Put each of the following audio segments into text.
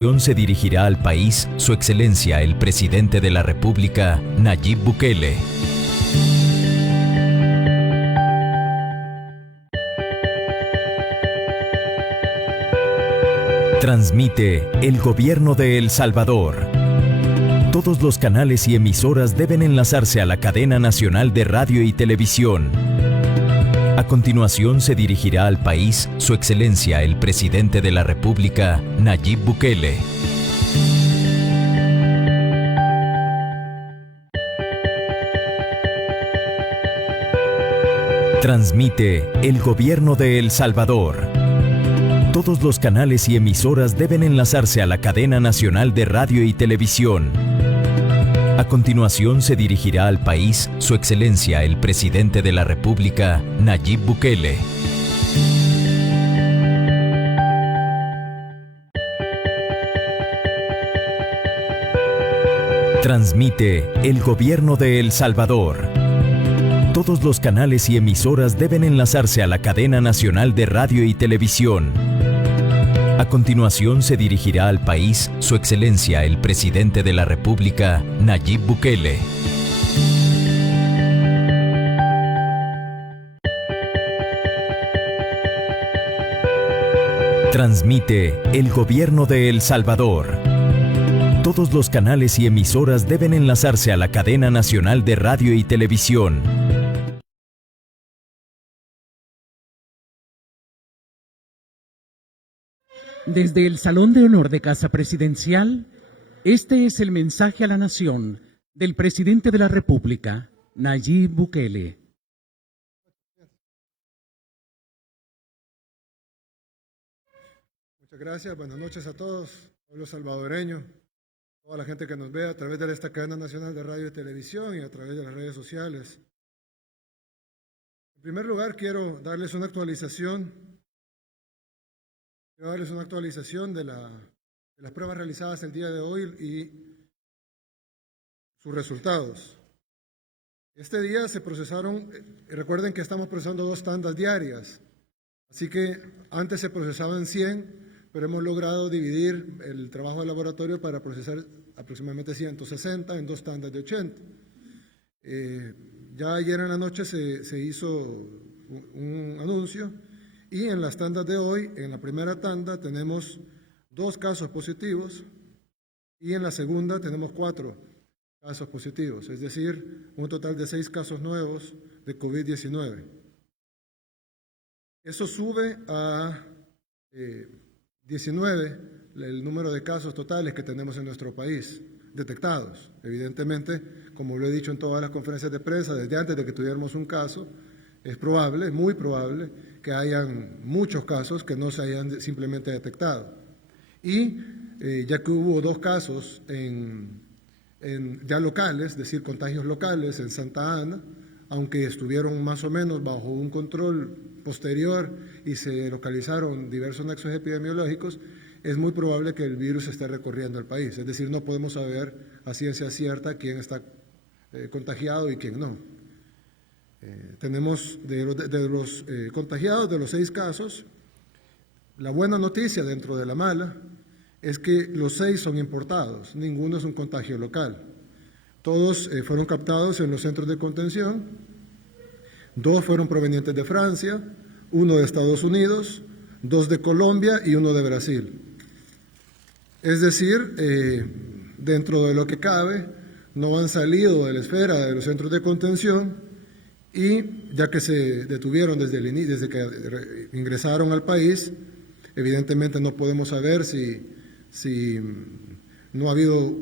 Se dirigirá al país Su Excelencia el Presidente de la República, Nayib Bukele. Transmite el Gobierno de El Salvador. Todos los canales y emisoras deben enlazarse a la cadena nacional de radio y televisión. A continuación se dirigirá al país Su Excelencia el Presidente de la República, Nayib Bukele. Transmite el Gobierno de El Salvador. Todos los canales y emisoras deben enlazarse a la cadena nacional de radio y televisión. A continuación se dirigirá al país Su Excelencia el Presidente de la República, Nayib Bukele. Transmite el Gobierno de El Salvador. Todos los canales y emisoras deben enlazarse a la cadena nacional de radio y televisión. A continuación se dirigirá al país Su Excelencia el Presidente de la República, Nayib Bukele. Transmite el Gobierno de El Salvador. Todos los canales y emisoras deben enlazarse a la cadena nacional de radio y televisión. Desde el Salón de Honor de Casa Presidencial, este es el mensaje a la nación del Presidente de la República, Nayib Bukele. Muchas gracias, buenas noches a todos, pueblo salvadoreño, toda la gente que nos ve a través de esta cadena nacional de radio y televisión y a través de las redes sociales. En primer lugar, quiero darles una actualización de las pruebas realizadas el día de hoy y sus resultados. Este día se procesaron, recuerden que estamos procesando 2 tandas diarias, así que antes se procesaban 100, pero hemos logrado dividir el trabajo de laboratorio para procesar aproximadamente 160 en 2 tandas de 80. Ya ayer en la noche se hizo un anuncio. Y en las tandas de hoy, en la primera tanda tenemos 2 casos positivos y en la segunda tenemos 4 casos positivos, es decir, un total de 6 casos nuevos de COVID-19. Eso sube a 19 el número de casos totales que tenemos en nuestro país, detectados. Evidentemente, como lo he dicho en todas las conferencias de prensa, desde antes de que tuviéramos un caso, es probable, es muy probable, que hayan muchos casos que no se hayan simplemente detectado. Y ya que hubo 2 casos ya locales, es decir, contagios locales en Santa Ana, aunque estuvieron más o menos bajo un control posterior y se localizaron diversos nexos epidemiológicos, es muy probable que el virus esté recorriendo el país. Es decir, no podemos saber a ciencia cierta quién está contagiado y quién no. Tenemos de los contagiados, de los 6 casos, la buena noticia dentro de la mala es que los 6 son importados, ninguno es un contagio local. Todos fueron captados en los centros de contención, 2 fueron provenientes de Francia, 1 de Estados Unidos, 2 de Colombia y 1 de Brasil. Es decir, dentro de lo que cabe, no han salido de la esfera de los centros de contención. Y ya que se detuvieron desde que ingresaron al país, evidentemente no podemos saber si no ha habido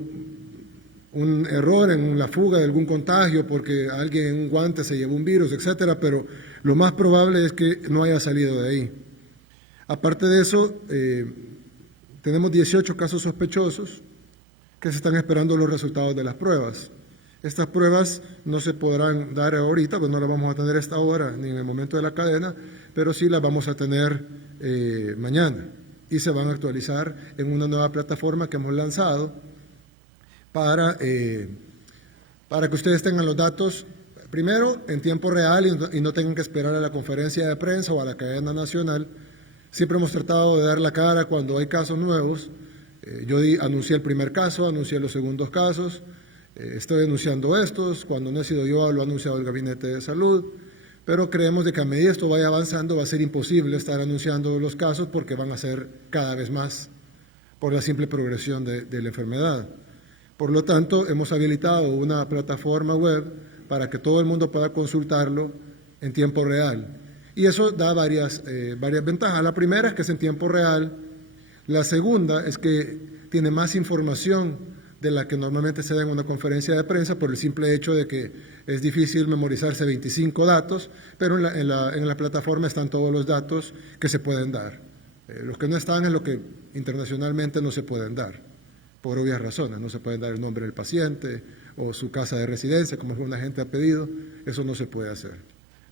un error en la fuga de algún contagio porque alguien en un guante se llevó un virus, etcétera, pero lo más probable es que no haya salido de ahí. Aparte de eso, tenemos 18 casos sospechosos que se están esperando los resultados de las pruebas. Estas pruebas no se podrán dar ahorita, pues no las vamos a tener a esta hora ni en el momento de la cadena, pero sí las vamos a tener mañana y se van a actualizar en una nueva plataforma que hemos lanzado para que ustedes tengan los datos, primero en tiempo real y no tengan que esperar a la conferencia de prensa o a la cadena nacional. Siempre hemos tratado de dar la cara cuando hay casos nuevos Yo anuncié el primer caso, anuncié los segundos casos, estoy anunciando estos, cuando no he sido yo lo ha anunciado el Gabinete de Salud, pero creemos de que a medida esto vaya avanzando va a ser imposible estar anunciando los casos porque van a ser cada vez más por la simple progresión de la enfermedad. Por lo tanto, hemos habilitado una plataforma web para que todo el mundo pueda consultarlo en tiempo real. Y eso da varias ventajas. La primera es que es en tiempo real. La segunda es que tiene más información de la que normalmente se da en una conferencia de prensa por el simple hecho de que es difícil memorizarse 25 datos, pero en la plataforma están todos los datos que se pueden dar. Los que no están es lo que internacionalmente no se pueden dar, por obvias razones. No se pueden dar el nombre del paciente o su casa de residencia, como alguna gente ha pedido, eso no se puede hacer.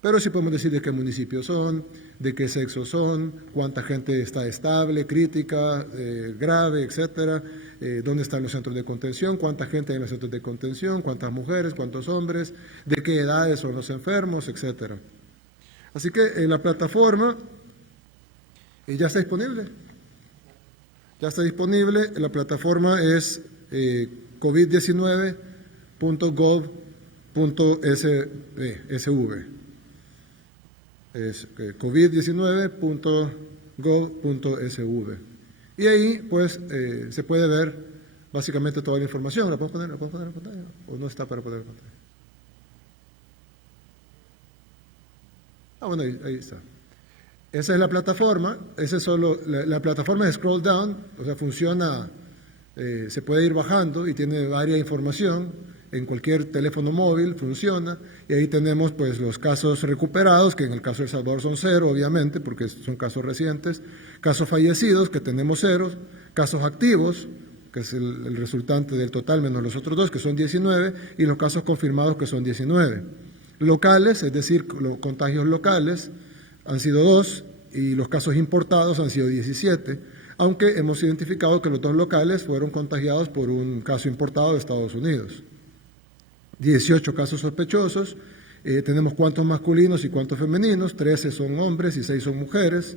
Pero sí podemos decir de qué municipios son, de qué sexo son, cuánta gente está estable, crítica, grave, etcétera, dónde están los centros de contención, cuánta gente hay en los centros de contención, cuántas mujeres, cuántos hombres, de qué edades son los enfermos, etcétera. Así que en la plataforma ya está disponible. Ya está disponible. La plataforma es covid19.gov.sv. Es covid19.gov.sv. Y ahí, pues, se puede ver básicamente toda la información. ¿La podemos poner en pantalla? ¿O no está para poner en pantalla? Bueno, ahí está. Esa es la plataforma. Esa es solo, la plataforma de Scroll Down, o sea, funciona, se puede ir bajando y tiene varia información. En cualquier teléfono móvil funciona, y ahí tenemos pues los casos recuperados, que en el caso de El Salvador son 0, obviamente, porque son casos recientes, casos fallecidos, que tenemos 0, casos activos, que es el resultante del total menos los otros 2, que son 19, y los casos confirmados, que son 19. Locales, es decir, los contagios locales, han sido 2, y los casos importados han sido 17, aunque hemos identificado que los 2 locales fueron contagiados por un caso importado de Estados Unidos. 18 casos sospechosos, tenemos cuántos masculinos y cuántos femeninos, 13 son hombres y 6 son mujeres.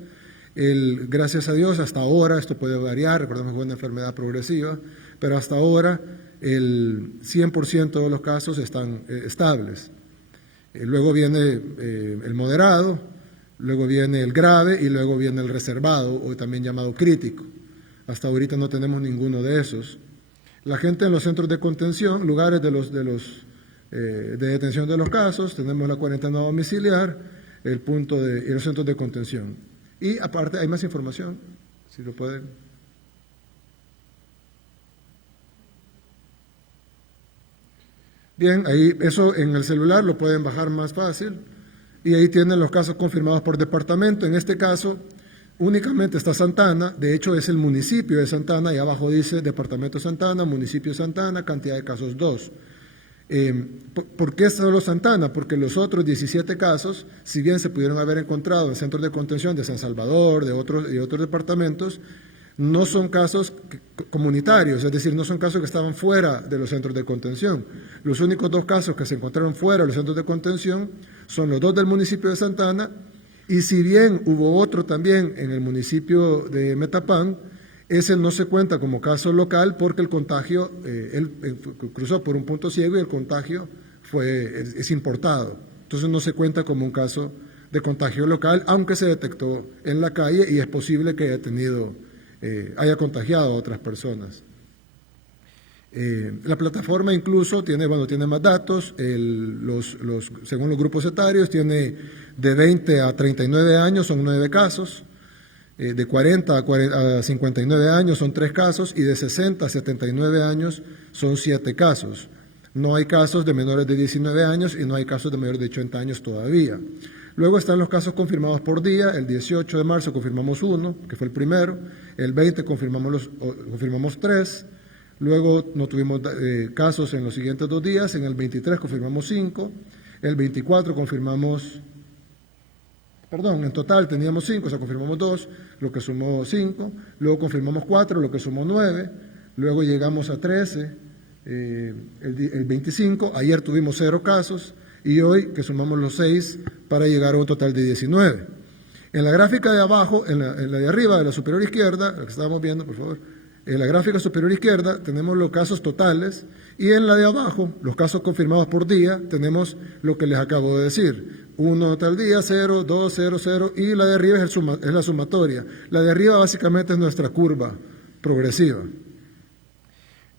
Gracias a Dios, hasta ahora, esto puede variar, recordemos que es una enfermedad progresiva, pero hasta ahora el 100% de los casos están estables. Luego viene el moderado, luego viene el grave y luego viene el reservado, o también llamado crítico. Hasta ahorita no tenemos ninguno de esos. La gente en los centros de contención, lugares de detención de los casos, tenemos la cuarentena domiciliar, y los centros de contención. Y aparte hay más información, si lo pueden. Bien, ahí eso en el celular lo pueden bajar más fácil, y ahí tienen los casos confirmados por departamento. En este caso únicamente está Santana, de hecho es el municipio de Santana, y abajo dice Departamento de Santana, Municipio de Santana, cantidad de casos 2. ¿Por qué solo Santana? Porque los otros 17 casos, si bien se pudieron haber encontrado en centros de contención de San Salvador, de otros departamentos, no son casos comunitarios, es decir, no son casos que estaban fuera de los centros de contención. Los únicos 2 casos que se encontraron fuera de los centros de contención son los 2 del municipio de Santana, y si bien hubo otro también en el municipio de Metapán, ese no se cuenta como caso local porque el contagio, él cruzó por un punto ciego y el contagio es importado. Entonces no se cuenta como un caso de contagio local, aunque se detectó en la calle y es posible que haya contagiado a otras personas. La plataforma incluso tiene más datos, según los grupos etarios, tiene de 20 a 39 años son 9 casos, de 40 a 59 años son 3 casos, y de 60 a 79 años son 7 casos. No hay casos de menores de 19 años y no hay casos de mayores de 80 años todavía. Luego están los casos confirmados por día. El 18 de marzo confirmamos 1, que fue el primero. El 20 confirmamos 3. Luego no tuvimos casos en los siguientes 2 días. En el 23 confirmamos 5. El 24 confirmamos, en total teníamos 5, o sea, confirmamos 2, lo que sumó 5. Luego confirmamos 4, lo que sumó 9. Luego llegamos a 13, el 25. Ayer tuvimos 0 casos. Y hoy que sumamos los 6 para llegar a un total de 19. En la gráfica de abajo, en la de arriba, de la superior izquierda, la que estábamos viendo, por favor, En la gráfica superior izquierda tenemos los casos totales y en la de abajo, los casos confirmados por día, tenemos lo que les acabo de decir. 1 tal día, 0, 2, 0, 0 y la de arriba es la sumatoria. La de arriba básicamente es nuestra curva progresiva.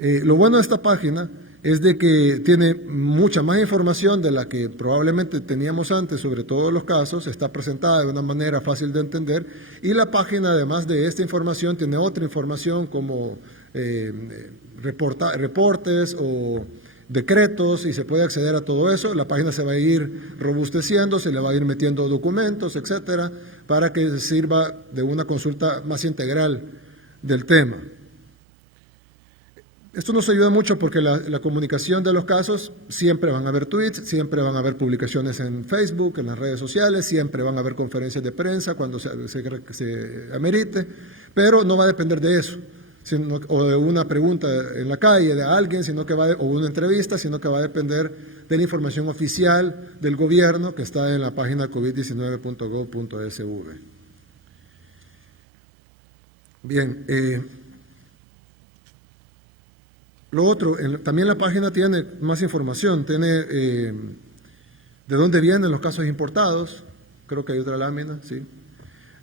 Lo bueno de esta página es de que tiene mucha más información de la que probablemente teníamos antes sobre todos los casos, está presentada de una manera fácil de entender y la página además de esta información tiene otra información como reportes o decretos y se puede acceder a todo eso. La página se va a ir robusteciendo, se le va a ir metiendo documentos, etcétera, para que sirva de una consulta más integral del tema. Esto nos ayuda mucho porque la comunicación de los casos, siempre van a haber tweets, siempre van a haber publicaciones en Facebook, en las redes sociales, siempre van a haber conferencias de prensa cuando se amerite, pero no va a depender de eso, o de una pregunta en la calle de alguien, o una entrevista, sino que va a depender de la información oficial del gobierno que está en la página covid19.gov.sv. Bien, lo otro, también la página tiene más información, tiene de dónde vienen los casos importados, creo que hay otra lámina, sí,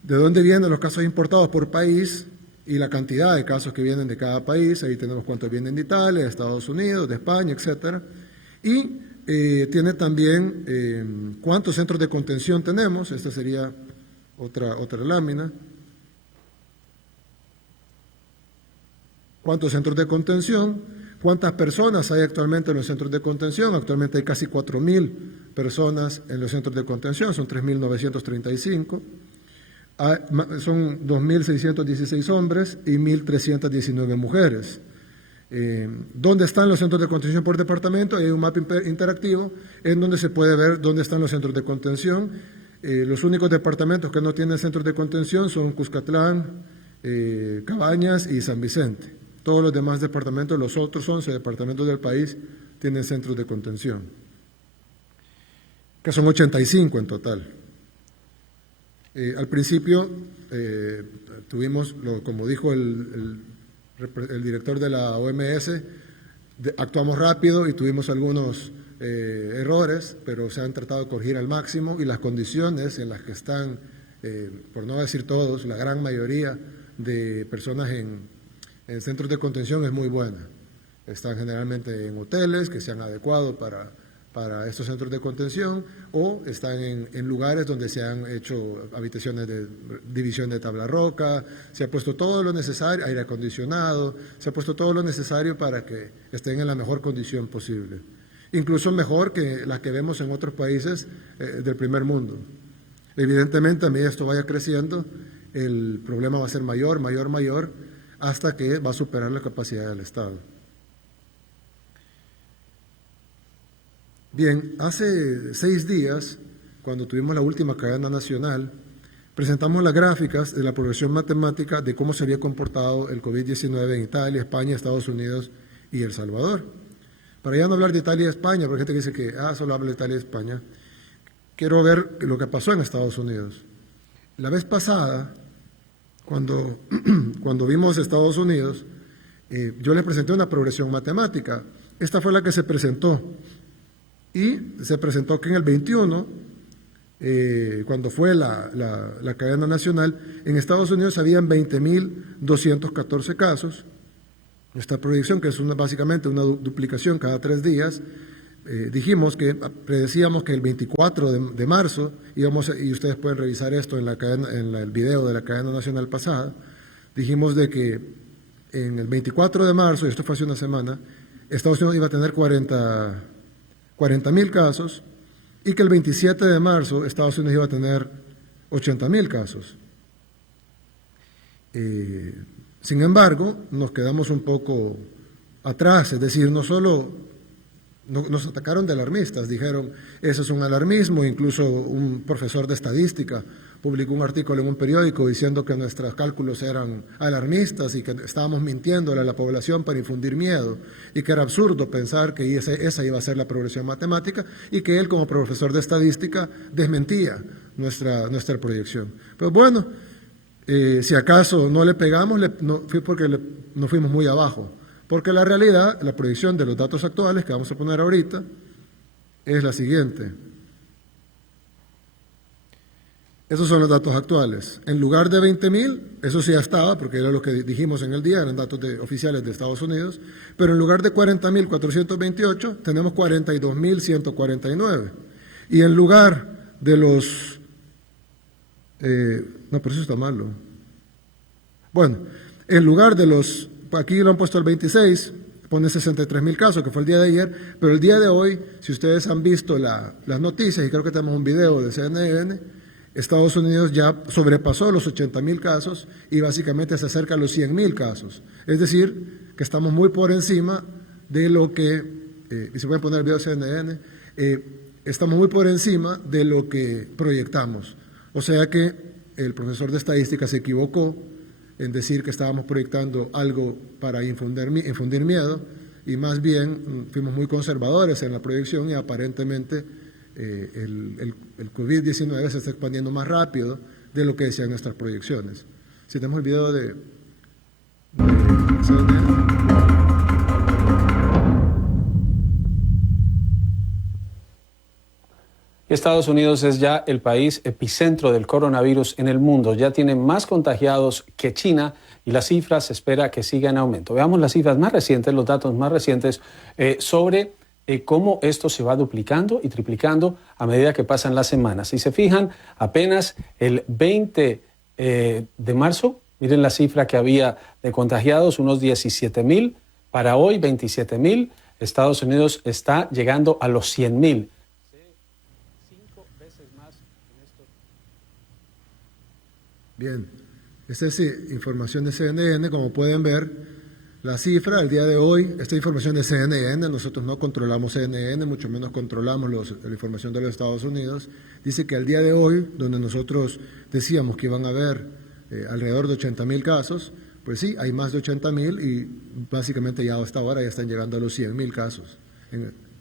de dónde vienen los casos importados por país y la cantidad de casos que vienen de cada país, ahí tenemos cuántos vienen de Italia, de Estados Unidos, de España, etcétera, y tiene también cuántos centros de contención tenemos, esta sería otra lámina. ¿Cuántos centros de contención? ¿Cuántas personas hay actualmente en los centros de contención? Actualmente hay casi 4.000 personas en los centros de contención, son 3.935. Son 2.616 hombres y 1.319 mujeres. ¿Dónde están los centros de contención por departamento? Hay un mapa interactivo en donde se puede ver dónde están los centros de contención. Los únicos departamentos que no tienen centros de contención son Cuscatlán, Cabañas y San Vicente. Todos los demás departamentos, los otros 11 departamentos del país, tienen centros de contención, que son 85 en total. Al principio tuvimos, como dijo el director de la OMS, actuamos rápido y tuvimos algunos errores, pero se han tratado de corregir al máximo y las condiciones en las que están, por no decir todos, la gran mayoría de personas en centros de contención es muy buena. Están generalmente en hoteles que se han adecuado para estos centros de contención o están en lugares donde se han hecho habitaciones de división de tabla roca, se ha puesto todo lo necesario, aire acondicionado, se ha puesto todo lo necesario para que estén en la mejor condición posible. Incluso mejor que las que vemos en otros países del primer mundo. Evidentemente, a medida esto vaya creciendo, el problema va a ser mayor, hasta que va a superar la capacidad del Estado. Bien, hace 6 días, cuando tuvimos la última cadena nacional, presentamos las gráficas de la progresión matemática de cómo se había comportado el COVID-19 en Italia, España, Estados Unidos y El Salvador. Para ya no hablar de Italia y España, porque hay gente que dice que solo habla de Italia y España, quiero ver lo que pasó en Estados Unidos. La vez pasada, cuando vimos Estados Unidos, yo les presenté una progresión matemática. Esta fue la que se presentó. Y se presentó que en el 21, cuando fue la cadena nacional, en Estados Unidos habían 20.214 casos. Esta proyección, que es básicamente una duplicación cada 3 días, predecíamos que el 24 de marzo, y ustedes pueden revisar esto en el video de la cadena nacional pasada, dijimos de que en el 24 de marzo, y esto fue hace una semana, Estados Unidos iba a tener 40.000 casos, y que el 27 de marzo Estados Unidos iba a tener 80.000 casos. Sin embargo, nos quedamos un poco atrás, es decir, nos atacaron de alarmistas, dijeron, eso es un alarmismo, incluso un profesor de estadística publicó un artículo en un periódico diciendo que nuestros cálculos eran alarmistas y que estábamos mintiéndole a la población para infundir miedo y que era absurdo pensar que esa iba a ser la progresión matemática y que él como profesor de estadística desmentía nuestra proyección. Pero bueno, Si acaso no le pegamos, fue porque no fuimos muy abajo. Porque la realidad, la proyección de los datos actuales que vamos a poner ahorita es la siguiente. Esos son los datos actuales. En lugar de 20.000, eso sí ya estaba, porque era lo que dijimos en el día, eran datos oficiales de Estados Unidos, pero en lugar de 40.428, tenemos 42.149. Y en lugar de los... no, pero eso está malo. Bueno, en lugar de los... Aquí lo han puesto el 26, pone 63.000 casos, que fue el día de ayer, pero el día de hoy, si ustedes han visto las noticias, y creo que tenemos un video de CNN, Estados Unidos ya sobrepasó los 80.000 casos y básicamente se acerca a los 100.000 casos. Es decir, que estamos muy por encima de lo que, y se pueden poner el video de CNN, estamos muy por encima de lo que proyectamos. O sea que el profesor de estadística se equivocó en decir que estábamos proyectando algo para infundir miedo, y más bien fuimos muy conservadores en la proyección y aparentemente el COVID-19 se está expandiendo más rápido de lo que decían nuestras proyecciones. Si tenemos el video de Estados Unidos es ya el país epicentro del coronavirus en el mundo. Ya tiene más contagiados que China y las cifras se espera que sigan en aumento. Veamos las cifras más recientes, los datos más recientes sobre cómo esto se va duplicando y triplicando a medida que pasan las semanas. Si se fijan, apenas el 20 de marzo, miren la cifra que había de contagiados, unos 17.000. Para hoy, 27.000. Estados Unidos está llegando a los 100.000. 5 veces más en esto. Bien, esta es información de CNN, como pueden ver. La cifra, el día de hoy, esta información de CNN, nosotros no controlamos CNN, mucho menos controlamos la información de los Estados Unidos, dice que al día de hoy, donde nosotros decíamos que iban a haber alrededor de 80.000 casos, pues sí, hay más de 80.000 y básicamente ya hasta ahora ya están llegando a los 100.000 casos,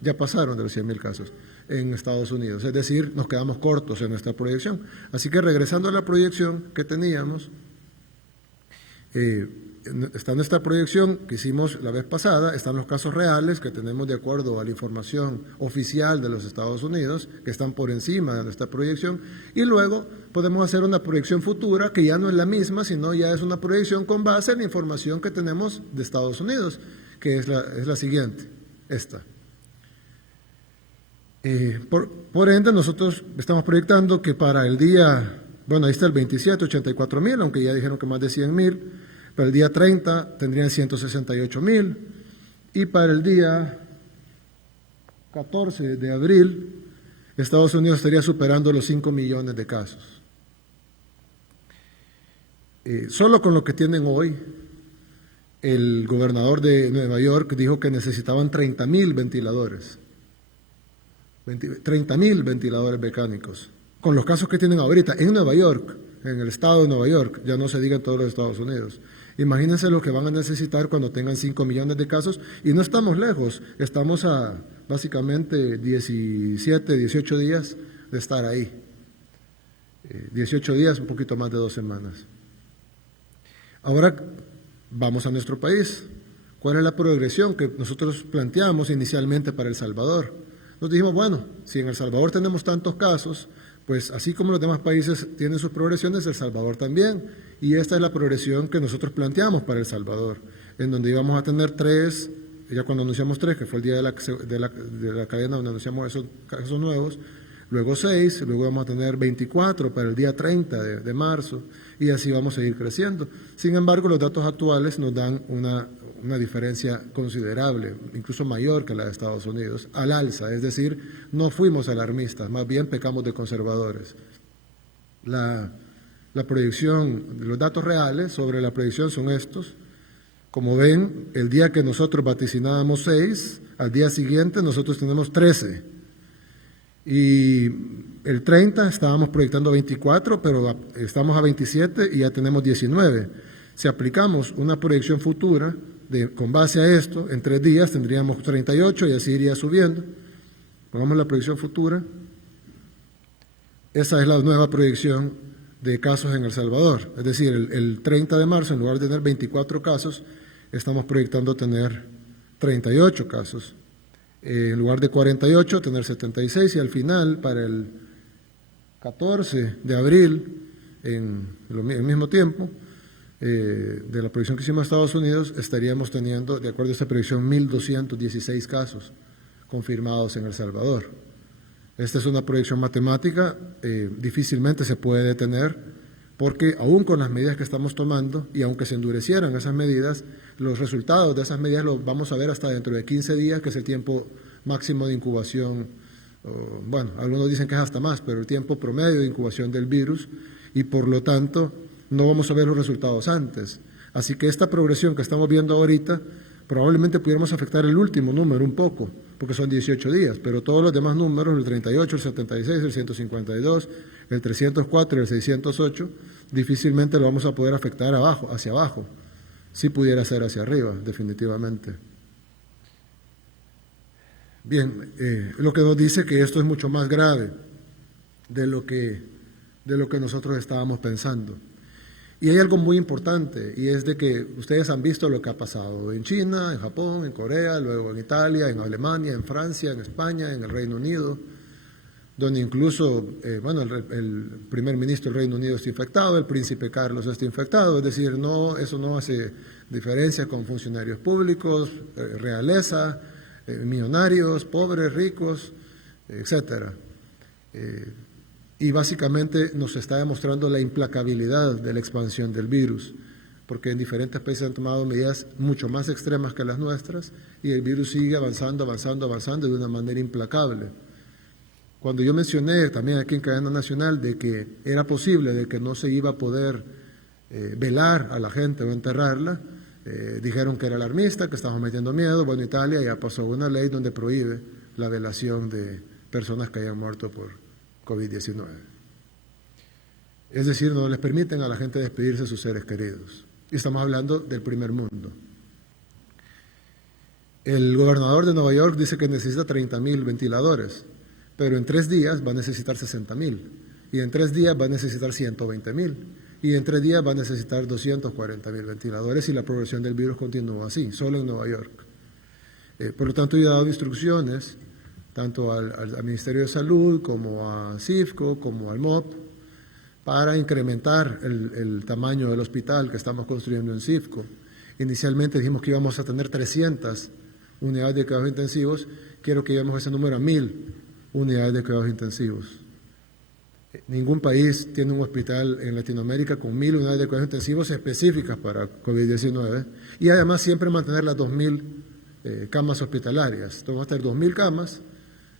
ya pasaron de los 100.000 casos en Estados Unidos, es decir, nos quedamos cortos en nuestra proyección. Así que regresando a la proyección que teníamos, está nuestra proyección que hicimos la vez pasada, están los casos reales que tenemos de acuerdo a la información oficial de los Estados Unidos, que están por encima de nuestra proyección, y luego podemos hacer una proyección futura que ya no es la misma, sino ya es una proyección con base en la información que tenemos de Estados Unidos, que es la siguiente, esta. Por ende, nosotros estamos proyectando que para el día, bueno, ahí está el 27, 84.000, aunque ya dijeron que más de 100.000, para el día 30 tendrían 168.000 y para el día 14 de abril Estados Unidos estaría superando los 5 millones de casos. Solo con lo que tienen hoy, el gobernador de Nueva York dijo que necesitaban 30.000 ventiladores. 30.000 ventiladores mecánicos. Con los casos que tienen ahorita en Nueva York, en el estado de Nueva York, ya no se diga en todos los Estados Unidos. Imagínense lo que van a necesitar cuando tengan 5 millones de casos, y no estamos lejos, estamos a básicamente 17, 18 días de estar ahí. 18 días, un poquito más de 2 semanas. Ahora vamos a nuestro país. ¿Cuál es la progresión que nosotros planteamos inicialmente para El Salvador? Nos dijimos, bueno, si en El Salvador tenemos tantos casos, pues así como los demás países tienen sus progresiones, El Salvador también. Y esta es la progresión que nosotros planteamos para El Salvador, en donde íbamos a tener 3, ya cuando anunciamos 3, que fue el día de la cadena donde anunciamos esos casos nuevos, luego 6, luego vamos a tener 24 para el día 30 de marzo, y así vamos a ir creciendo. Sin embargo, los datos actuales nos dan una diferencia considerable, incluso mayor que la de Estados Unidos, al alza, es decir, no fuimos alarmistas, más bien pecamos de conservadores. La proyección, los datos reales sobre la proyección son estos. Como ven, el día que nosotros vaticinábamos 6, al día siguiente nosotros tenemos 13. Y el 30 estábamos proyectando 24, pero estamos a 27 y ya tenemos 19. Si aplicamos una proyección futura con base a esto, en 3 días tendríamos 38 y así iría subiendo. Pongamos la proyección futura. Esa es la nueva proyección de casos en El Salvador. Es decir, el 30 de marzo, en lugar de tener 24 casos, estamos proyectando tener 38 casos. En lugar de 48, tener 76, y al final, para el 14 de abril, en el mismo tiempo, de la proyección que hicimos a Estados Unidos, estaríamos teniendo, de acuerdo a esta proyección, 1.216 casos confirmados en El Salvador. Esta es una proyección matemática, difícilmente se puede detener, porque aún con las medidas que estamos tomando, y aunque se endurecieran esas medidas, los resultados de esas medidas los vamos a ver hasta dentro de 15 días, que es el tiempo máximo de incubación. Bueno, algunos dicen que es hasta más, pero el tiempo promedio de incubación del virus, y por lo tanto no vamos a ver los resultados antes. Así que esta progresión que estamos viendo ahorita, probablemente pudiéramos afectar el último número un poco, porque son 18 días, pero todos los demás números, el 38, el 76, el 152, el 304 y el 608, difícilmente lo vamos a poder afectar hacia abajo. Sí pudiera ser hacia arriba, definitivamente. Bien, lo que nos dice que esto es mucho más grave de lo que nosotros estábamos pensando. Y hay algo muy importante, y es de que ustedes han visto lo que ha pasado en China, en Japón, en Corea, luego en Italia, en Alemania, en Francia, en España, en el Reino Unido, donde incluso, el primer ministro del Reino Unido está infectado, el príncipe Carlos está infectado, es decir, eso no hace diferencia con funcionarios públicos, realeza, millonarios, pobres, ricos, etcétera. Y básicamente nos está demostrando la implacabilidad de la expansión del virus, porque en diferentes países han tomado medidas mucho más extremas que las nuestras, y el virus sigue avanzando de una manera implacable. Cuando yo mencioné también aquí en Cadena Nacional de que era posible, de que no se iba a poder velar a la gente o enterrarla, dijeron que era alarmista, que estábamos metiendo miedo. Bueno, Italia ya pasó una ley donde prohíbe la velación de personas que hayan muerto por COVID-19. Es decir, no les permiten a la gente despedirse de sus seres queridos. Y estamos hablando del primer mundo. El gobernador de Nueva York dice que necesita 30,000 ventiladores, pero en 3 días va a necesitar 60,000, y en 3 días va a necesitar 120,000, y en 3 días va a necesitar 240,000 ventiladores, y la progresión del virus continúa así, solo en Nueva York. Por lo tanto, yo he dado instrucciones tanto al Ministerio de Salud, como a CIFCO, como al MOP, para incrementar el tamaño del hospital que estamos construyendo en CIFCO. Inicialmente dijimos que íbamos a tener 300 unidades de cuidados intensivos, quiero que llevemos ese número a 1,000 unidades de cuidados intensivos. Ningún país tiene un hospital en Latinoamérica con 1,000 unidades de cuidados intensivos específicas para COVID-19, y además siempre mantener las 2,000 camas hospitalarias. Entonces vamos a tener 2,000 camas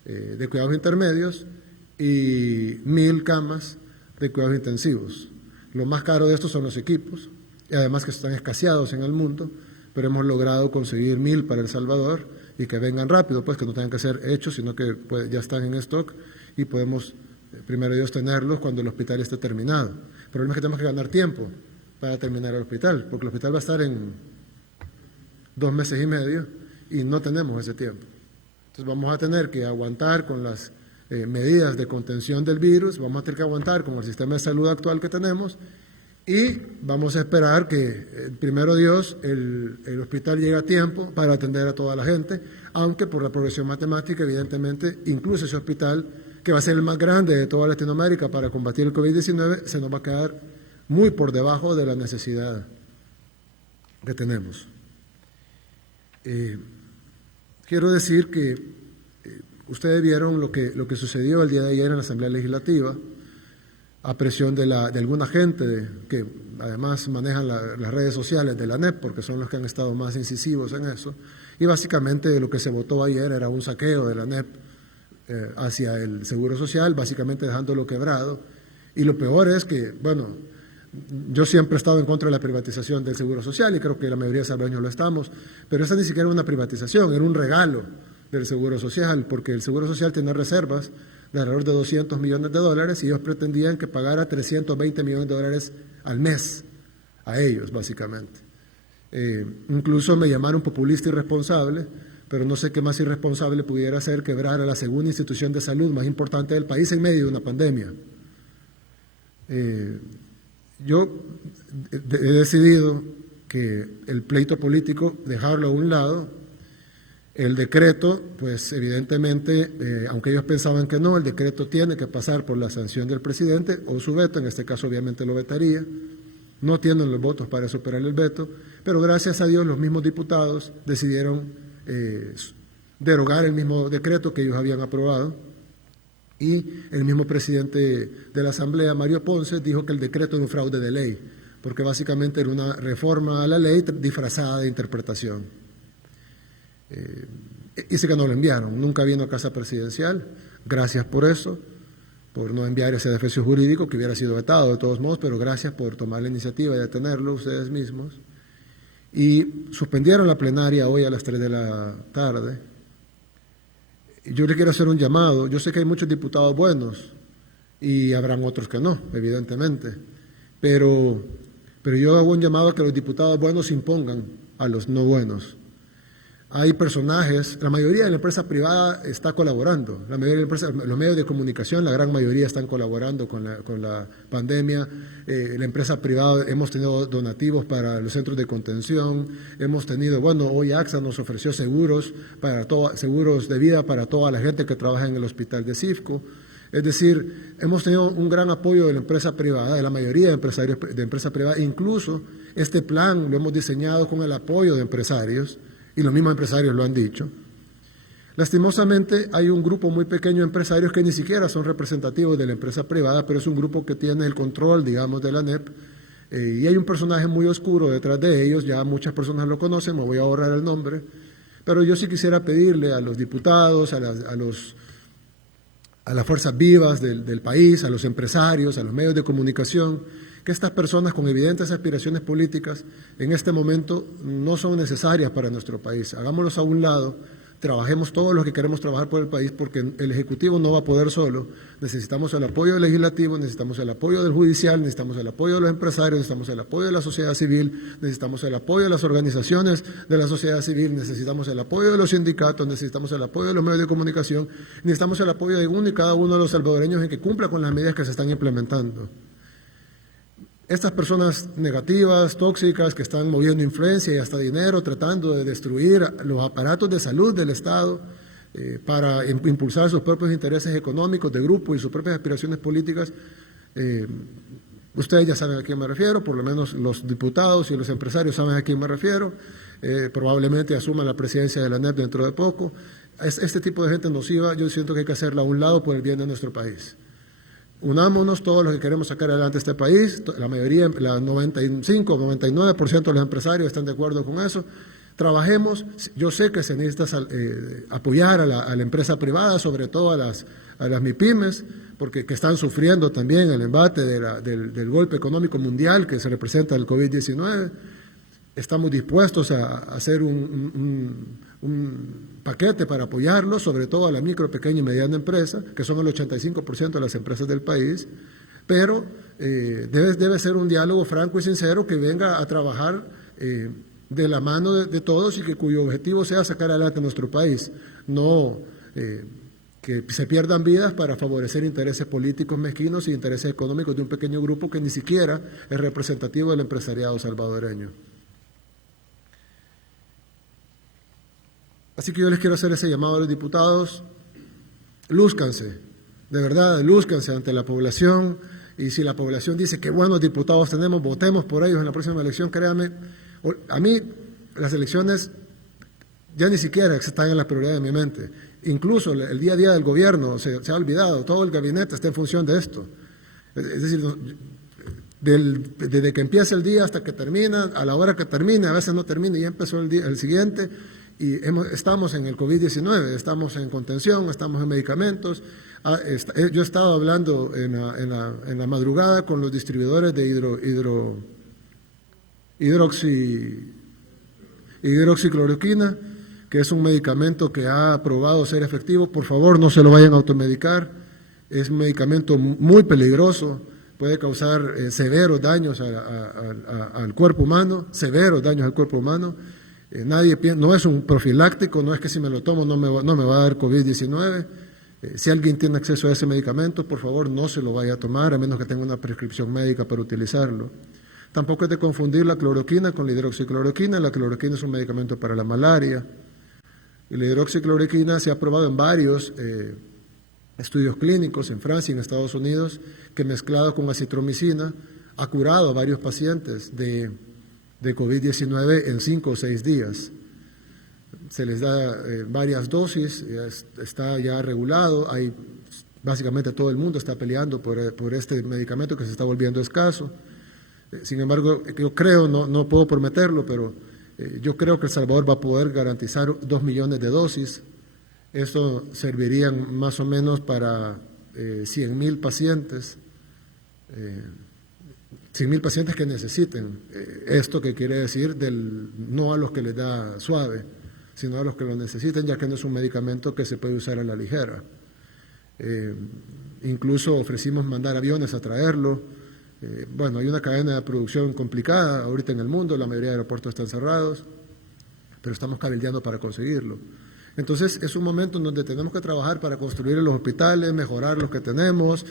de cuidados intermedios y 1,000 camas de cuidados intensivos. Lo más caro de estos son los equipos, y además que están escaseados en el mundo, pero hemos logrado conseguir 1,000 para El Salvador, y que vengan rápido, pues que no tengan que ser hechos, sino que ya están en stock, y podemos, primero Dios, tenerlos cuando el hospital esté terminado. El problema es que tenemos que ganar tiempo para terminar el hospital, porque el hospital va a estar en 2 meses y medio, y no tenemos ese tiempo. Entonces vamos a tener que aguantar con las medidas de contención del virus, vamos a tener que aguantar con el sistema de salud actual que tenemos, y vamos a esperar que, primero Dios, el hospital llegue a tiempo para atender a toda la gente, aunque por la progresión matemática, evidentemente, incluso ese hospital, que va a ser el más grande de toda Latinoamérica para combatir el COVID-19, se nos va a quedar muy por debajo de la necesidad que tenemos. Quiero decir que ustedes vieron lo que sucedió el día de ayer en la Asamblea Legislativa, a presión de alguna gente que además manejan las redes sociales de la ANEP, porque son los que han estado más incisivos en eso, y básicamente lo que se votó ayer era un saqueo de la ANEP hacia el Seguro Social, básicamente dejándolo quebrado. Y lo peor es que, bueno, yo siempre he estado en contra de la privatización del Seguro Social, y creo que la mayoría de salvadoreños lo estamos, pero esta ni siquiera era una privatización, era un regalo del Seguro Social, porque el Seguro Social tiene reservas de alrededor de $200 millones, y ellos pretendían que pagara $320 millones al mes a ellos, básicamente. Incluso me llamaron populista irresponsable, pero no sé qué más irresponsable pudiera ser quebrar a la segunda institución de salud más importante del país en medio de una pandemia. Yo he decidido que el pleito político dejarlo a un lado. El decreto, pues evidentemente, aunque ellos pensaban que no, el decreto tiene que pasar por la sanción del presidente o su veto, en este caso obviamente lo vetaría. No tienen los votos para superar el veto, pero gracias a Dios los mismos diputados decidieron derogar el mismo decreto que ellos habían aprobado, y el mismo presidente de la Asamblea, Mario Ponce, dijo que el decreto era un fraude de ley, porque básicamente era una reforma a la ley disfrazada de interpretación. Dice que no lo enviaron, nunca vino a Casa Presidencial, gracias por eso, por no enviar ese defensor jurídico que hubiera sido vetado de todos modos, pero gracias por tomar la iniciativa de tenerlo ustedes mismos. Y suspendieron la plenaria hoy a las 3 de la tarde. Yo le quiero hacer un llamado. Yo sé que hay muchos diputados buenos y habrán otros que no, evidentemente, pero yo hago un llamado a que los diputados buenos se impongan a los no buenos. Hay personajes, la mayoría de la empresa privada está colaborando, la mayoría de los medios de comunicación, la gran mayoría están colaborando con la pandemia. La empresa privada, hemos tenido donativos para los centros de contención, hemos tenido, hoy AXA nos ofreció seguros de vida para toda la gente que trabaja en el hospital de CIFCO. Es decir, hemos tenido un gran apoyo de la empresa privada, de la mayoría de empresarios de empresa privada. Incluso este plan lo hemos diseñado con el apoyo de empresarios, y los mismos empresarios lo han dicho. Lastimosamente hay un grupo muy pequeño de empresarios que ni siquiera son representativos de la empresa privada, pero es un grupo que tiene el control, digamos, de la ANEP, y hay un personaje muy oscuro detrás de ellos, ya muchas personas lo conocen, me voy a ahorrar el nombre, pero yo sí quisiera pedirle a los diputados, a las fuerzas vivas del país, a los empresarios, a los medios de comunicación, que estas personas con evidentes aspiraciones políticas en este momento no son necesarias para nuestro país. Hagámoslos a un lado, trabajemos todos los que queremos trabajar por el país, porque el Ejecutivo no va a poder solo. Necesitamos el apoyo del Legislativo, necesitamos el apoyo del Judicial, necesitamos el apoyo de los empresarios, necesitamos el apoyo de la sociedad civil, necesitamos el apoyo de las organizaciones de la sociedad civil, necesitamos el apoyo de los sindicatos, necesitamos el apoyo de los medios de comunicación, necesitamos el apoyo de uno y cada uno de los salvadoreños en que cumpla con las medidas que se están implementando. Estas personas negativas, tóxicas, que están moviendo influencia y hasta dinero, tratando de destruir los aparatos de salud del Estado para impulsar sus propios intereses económicos de grupo y sus propias aspiraciones políticas, ustedes ya saben a quién me refiero, por lo menos los diputados y los empresarios saben a quién me refiero, probablemente asuman la presidencia de la ANEP dentro de poco. Este tipo de gente nociva yo siento que hay que hacerla a un lado por el bien de nuestro país. Unámonos todos los que queremos sacar adelante este país, la mayoría, la 95, 99% de los empresarios están de acuerdo con eso. Trabajemos, yo sé que se necesita apoyar a la empresa privada, sobre todo a las MIPYMES, porque que están sufriendo también el embate del golpe económico mundial que se representa el COVID-19. Estamos dispuestos a hacer un paquete para apoyarlos, sobre todo a la micro, pequeña y mediana empresa, que son el 85% de las empresas del país, pero debe ser un diálogo franco y sincero que venga a trabajar de la mano de todos y cuyo objetivo sea sacar adelante a nuestro país, no que se pierdan vidas para favorecer intereses políticos mezquinos y intereses económicos de un pequeño grupo que ni siquiera es representativo del empresariado salvadoreño. Así que yo les quiero hacer ese llamado a los diputados: lúzcanse, de verdad, lúzcanse ante la población, y si la población dice qué buenos diputados tenemos, votemos por ellos en la próxima elección. Créanme, a mí las elecciones ya ni siquiera están en la prioridad de mi mente. Incluso el día a día del gobierno se ha olvidado, todo el gabinete está en función de esto. Es decir, desde que empieza el día hasta que termina, a la hora que termine, a veces no termina y ya empezó el siguiente. Y estamos en el COVID-19, estamos en contención, estamos en medicamentos. Yo he estado hablando en la madrugada con los distribuidores de hidroxicloroquina, que es un medicamento que ha probado ser efectivo. Por favor, no se lo vayan a automedicar, es un medicamento muy peligroso, puede causar severos daños al cuerpo humano, severos daños al cuerpo humano. No es un profiláctico, no es que si me lo tomo no me va a dar COVID-19, Si alguien tiene acceso a ese medicamento, por favor no se lo vaya a tomar a menos que tenga una prescripción médica para utilizarlo. Tampoco es de confundir la cloroquina con la hidroxicloroquina. La cloroquina es un medicamento para la malaria. Y la hidroxicloroquina se ha probado en varios estudios clínicos en Francia y en Estados Unidos, que mezclado con acitromicina ha curado a varios pacientes de COVID-19 en 5 o 6 días. Se les da varias dosis, está ya regulado, básicamente todo el mundo está peleando por este medicamento que se está volviendo escaso. Sin embargo, yo creo, no puedo prometerlo, pero yo creo que El Salvador va a poder garantizar 2 millones de dosis. Esto serviría más o menos para 100,000 pacientes, 100,000 pacientes que necesiten esto, que quiere decir no a los que les da suave, sino a los que lo necesiten, ya que no es un medicamento que se puede usar a la ligera. Incluso ofrecimos mandar aviones a traerlo. Bueno, hay una cadena de producción complicada ahorita en el mundo, la mayoría de aeropuertos están cerrados, pero estamos cabildeando para conseguirlo. Entonces es un momento en donde tenemos que trabajar para construir los hospitales, mejorar los que tenemos,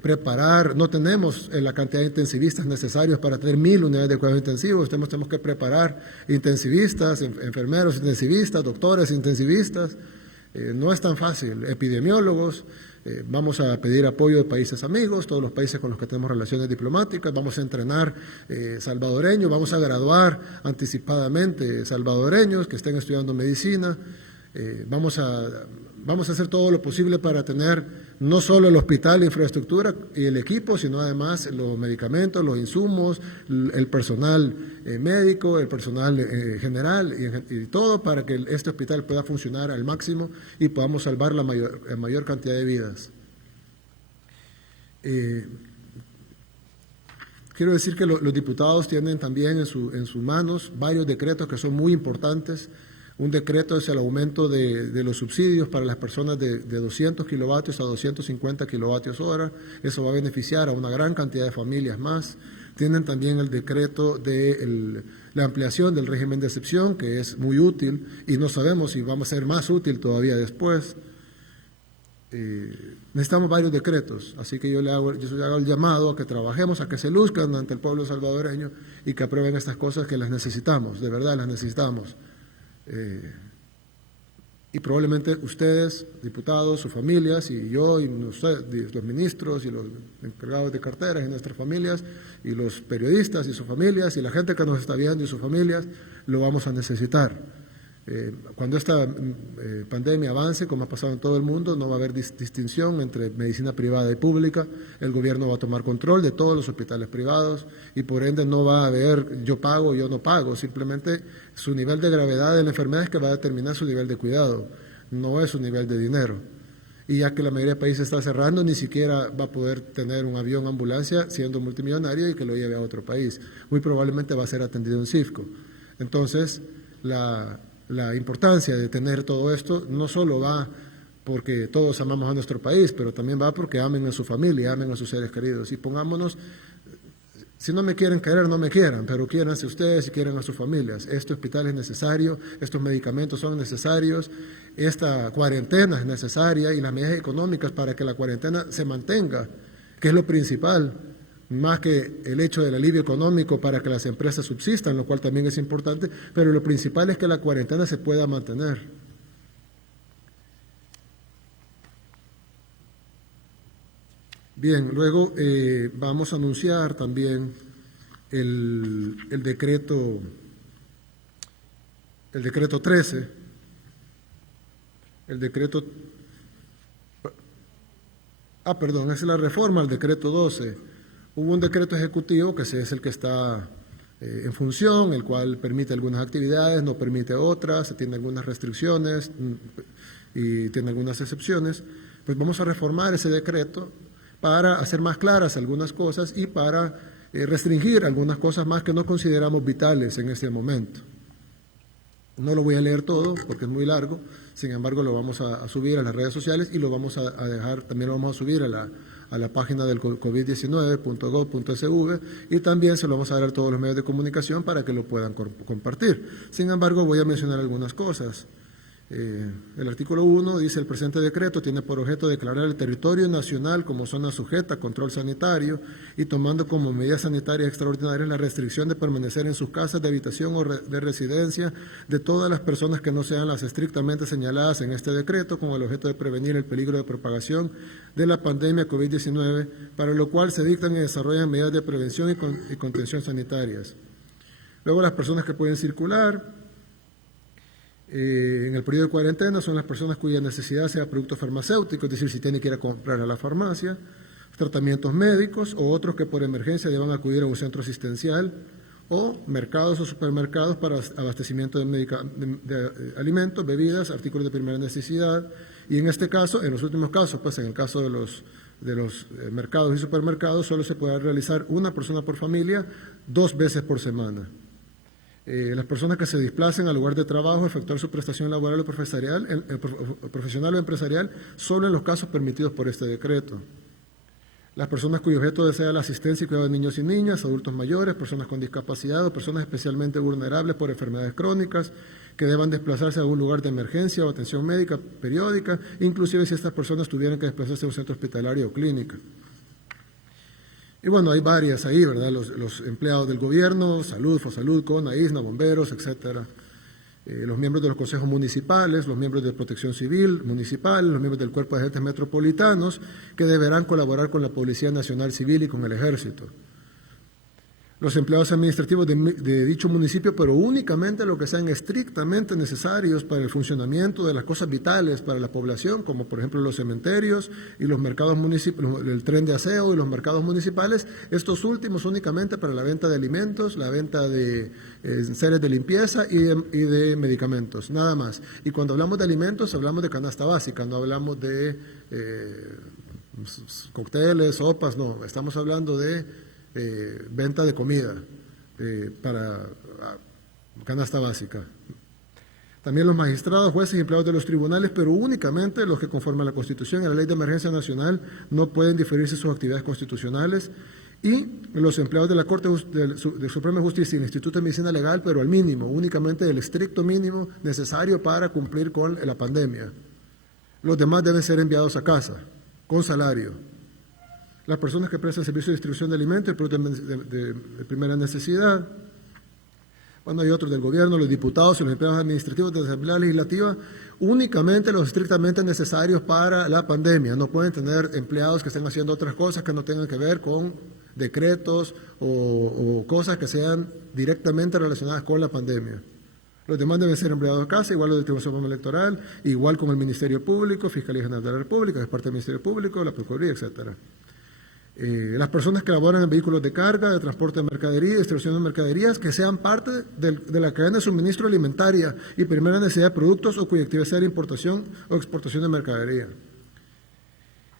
preparar. No tenemos la cantidad de intensivistas necesarios para tener 1,000 unidades de cuidados intensivos. Tenemos que preparar intensivistas, enfermeros intensivistas, doctores intensivistas. No es tan fácil. Epidemiólogos. Vamos a pedir apoyo de países amigos, todos los países con los que tenemos relaciones diplomáticas. Vamos a entrenar salvadoreños, vamos a graduar anticipadamente salvadoreños que estén estudiando medicina. Vamos a hacer todo lo posible para tener no solo el hospital, la infraestructura y el equipo, sino además los medicamentos, los insumos, el personal médico, el personal general y todo para que este hospital pueda funcionar al máximo y podamos salvar la mayor cantidad de vidas. Quiero decir que los diputados tienen también en sus manos varios decretos que son muy importantes. Un decreto es el aumento de los subsidios para las personas de 200 kilovatios a 250 kilovatios hora. Eso va a beneficiar a una gran cantidad de familias más. Tienen también el decreto de la ampliación del régimen de excepción, que es muy útil y no sabemos si vamos a ser más útil todavía después. Necesitamos varios decretos, así que yo le hago el llamado a que trabajemos, a que se luzcan ante el pueblo salvadoreño y que aprueben estas cosas que las necesitamos, de verdad las necesitamos. Y probablemente ustedes, diputados, sus familias, y yo, y los ministros, y los encargados de carteras, y nuestras familias, y los periodistas, y sus familias, y la gente que nos está viendo, y sus familias, lo vamos a necesitar. Cuando esta pandemia avance, como ha pasado en todo el mundo, no va a haber distinción entre medicina privada y pública. El gobierno va a tomar control de todos los hospitales privados y por ende no va a haber yo pago, yo no pago. Simplemente su nivel de gravedad de la enfermedad es que va a determinar su nivel de cuidado, no es su nivel de dinero. Y ya que la mayoría de países está cerrando, ni siquiera va a poder tener un avión ambulancia siendo multimillonario y que lo lleve a otro país. Muy probablemente va a ser atendido en CIFCO. Entonces, la importancia de tener todo esto no solo va porque todos amamos a nuestro país, pero también va porque amen a su familia, amen a sus seres queridos. Y pongámonos, si no me quieren querer, no me quieran, pero quiéranse ustedes y quieran a sus familias. Este hospital es necesario, estos medicamentos son necesarios, esta cuarentena es necesaria y las medidas económicas para que la cuarentena se mantenga, que es lo principal, más que el hecho del alivio económico para que las empresas subsistan, lo cual también es importante, pero lo principal es que la cuarentena se pueda mantener. Bien, luego vamos a anunciar también el decreto 13, es la reforma al decreto 12. Hubo un decreto ejecutivo que es el que está en función, el cual permite algunas actividades, no permite otras, tiene algunas restricciones y tiene algunas excepciones. Pues vamos a reformar ese decreto para hacer más claras algunas cosas y para restringir algunas cosas más que no consideramos vitales en este momento. No lo voy a leer todo porque es muy largo, sin embargo lo vamos a subir a las redes sociales y lo vamos a dejar, también lo vamos a subir a la página del covid19.gov.sv y también se lo vamos a dar a todos los medios de comunicación para que lo puedan compartir. Sin embargo, voy a mencionar algunas cosas. El artículo 1 dice: el presente decreto tiene por objeto declarar el territorio nacional como zona sujeta a control sanitario y tomando como medidas sanitarias extraordinarias la restricción de permanecer en sus casas de habitación o de residencia de todas las personas que no sean las estrictamente señaladas en este decreto, con el objeto de prevenir el peligro de propagación de la pandemia COVID-19, para lo cual se dictan y desarrollan medidas de prevención y contención sanitarias. Luego, las personas que pueden circular en el periodo de cuarentena son las personas cuya necesidad sea producto farmacéutico, es decir, si tiene que ir a comprar a la farmacia, tratamientos médicos o otros que por emergencia deban acudir a un centro asistencial, o mercados o supermercados para abastecimiento de alimentos, bebidas, artículos de primera necesidad. Y en este caso, en los últimos casos, pues en el caso de los mercados y supermercados, solo se puede realizar una persona por familia 2 veces por semana. Las personas que se desplacen al lugar de trabajo, efectuar su prestación laboral o profesional o empresarial, solo en los casos permitidos por este decreto. Las personas cuyo objeto sea la asistencia y cuidado de niños y niñas, adultos mayores, personas con discapacidad o personas especialmente vulnerables por enfermedades crónicas, que deban desplazarse a un lugar de emergencia o atención médica periódica, inclusive si estas personas tuvieran que desplazarse a un centro hospitalario o clínica. Y bueno, hay varias ahí, ¿verdad? Los empleados del gobierno, salud, Fosalud, CONA, ISNA, bomberos, etcétera. Los miembros de los consejos municipales, los miembros de protección civil municipal, los miembros del cuerpo de agentes metropolitanos, que deberán colaborar con la Policía Nacional Civil y con el Ejército. Los empleados administrativos de dicho municipio, pero únicamente lo que sean estrictamente necesarios para el funcionamiento de las cosas vitales para la población, como por ejemplo los cementerios y los mercados municipales, el tren de aseo y los mercados municipales, estos últimos únicamente para la venta de alimentos, la venta de enseres de limpieza y de medicamentos, nada más. Y cuando hablamos de alimentos, hablamos de canasta básica, no hablamos de cócteles, sopas, no, estamos hablando de venta de comida para canasta básica. También los magistrados, jueces y empleados de los tribunales, pero únicamente los que conforme a la Constitución y a la Ley de Emergencia Nacional no pueden diferirse sus actividades constitucionales, y los empleados de la Corte de Suprema Justicia y el Instituto de Medicina Legal, pero al mínimo, únicamente el estricto mínimo necesario para cumplir con la pandemia. Los demás deben ser enviados a casa, con salario. Las personas que prestan servicio de distribución de alimentos y productos de primera necesidad. Bueno, hay otros del gobierno, los diputados y los empleados administrativos de la Asamblea Legislativa, únicamente los estrictamente necesarios para la pandemia. No pueden tener empleados que estén haciendo otras cosas que no tengan que ver con decretos o cosas que sean directamente relacionadas con la pandemia. Los demás deben ser empleados a casa, igual los del Tribunal Supremo Electoral, igual con el Ministerio Público, Fiscalía General de la República, que es parte del Ministerio Público, la Procuraduría, etcétera. Las personas que laboran en vehículos de carga, de transporte de mercadería, distribución de mercaderías, que sean parte de la cadena de suministro alimentaria y primera necesidad de productos o cuya actividad sea la importación o exportación de mercadería.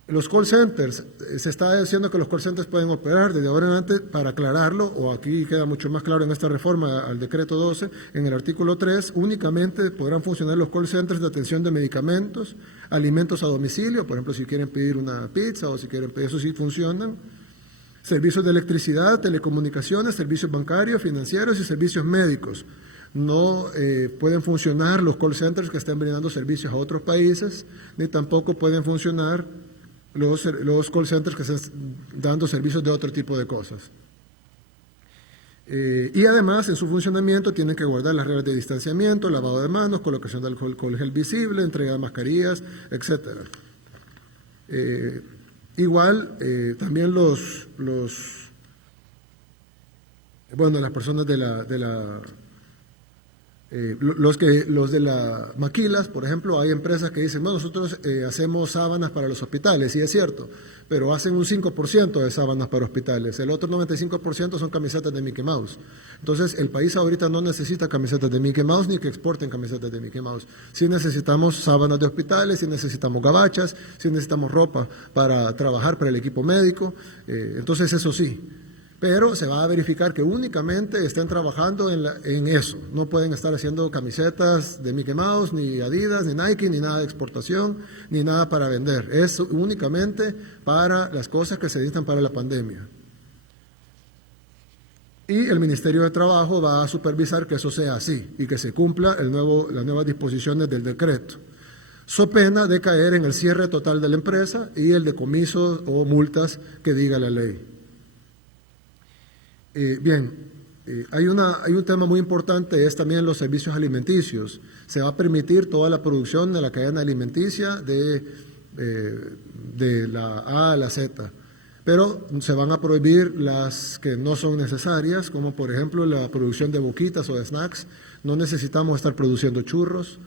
Los call centers, se está diciendo que los call centers pueden operar desde ahora en adelante, para aclararlo, o aquí queda mucho más claro en esta reforma al decreto 12, en el artículo 3, únicamente podrán funcionar los call centers de atención de medicamentos, alimentos a domicilio, por ejemplo, si quieren pedir una pizza o si quieren pedir, eso sí funcionan, servicios de electricidad, telecomunicaciones, servicios bancarios, financieros y servicios médicos. No pueden funcionar los call centers que estén brindando servicios a otros países, ni tampoco pueden funcionar los call centers que están dando servicios de otro tipo de cosas. Y además, en su funcionamiento tienen que guardar las reglas de distanciamiento, lavado de manos, colocación de alcohol gel visible, entrega de mascarillas, etc. Igual, también las personas los de las maquilas, por ejemplo, hay empresas que dicen, bueno, nosotros hacemos sábanas para los hospitales, y es cierto, pero hacen un 5% de sábanas para hospitales, el otro 95% son camisetas de Mickey Mouse. Entonces, el país ahorita no necesita camisetas de Mickey Mouse ni que exporten camisetas de Mickey Mouse. Sí necesitamos sábanas de hospitales, sí necesitamos gabachas, sí necesitamos ropa para trabajar para el equipo médico, entonces eso sí. Pero se va a verificar que únicamente estén trabajando en eso. No pueden estar haciendo camisetas de Mickey Mouse, ni Adidas, ni Nike, ni nada de exportación, ni nada para vender. Es únicamente para las cosas que se necesitan para la pandemia. Y el Ministerio de Trabajo va a supervisar que eso sea así y que se cumpla las nuevas disposiciones del decreto, so pena de caer en el cierre total de la empresa y el decomiso o multas que diga la ley. Hay un tema muy importante, es también los servicios alimenticios. Se va a permitir toda la producción de la cadena alimenticia de la A a la Z, pero se van a prohibir las que no son necesarias, como por ejemplo la producción de boquitas o de snacks. No necesitamos estar produciendo churros.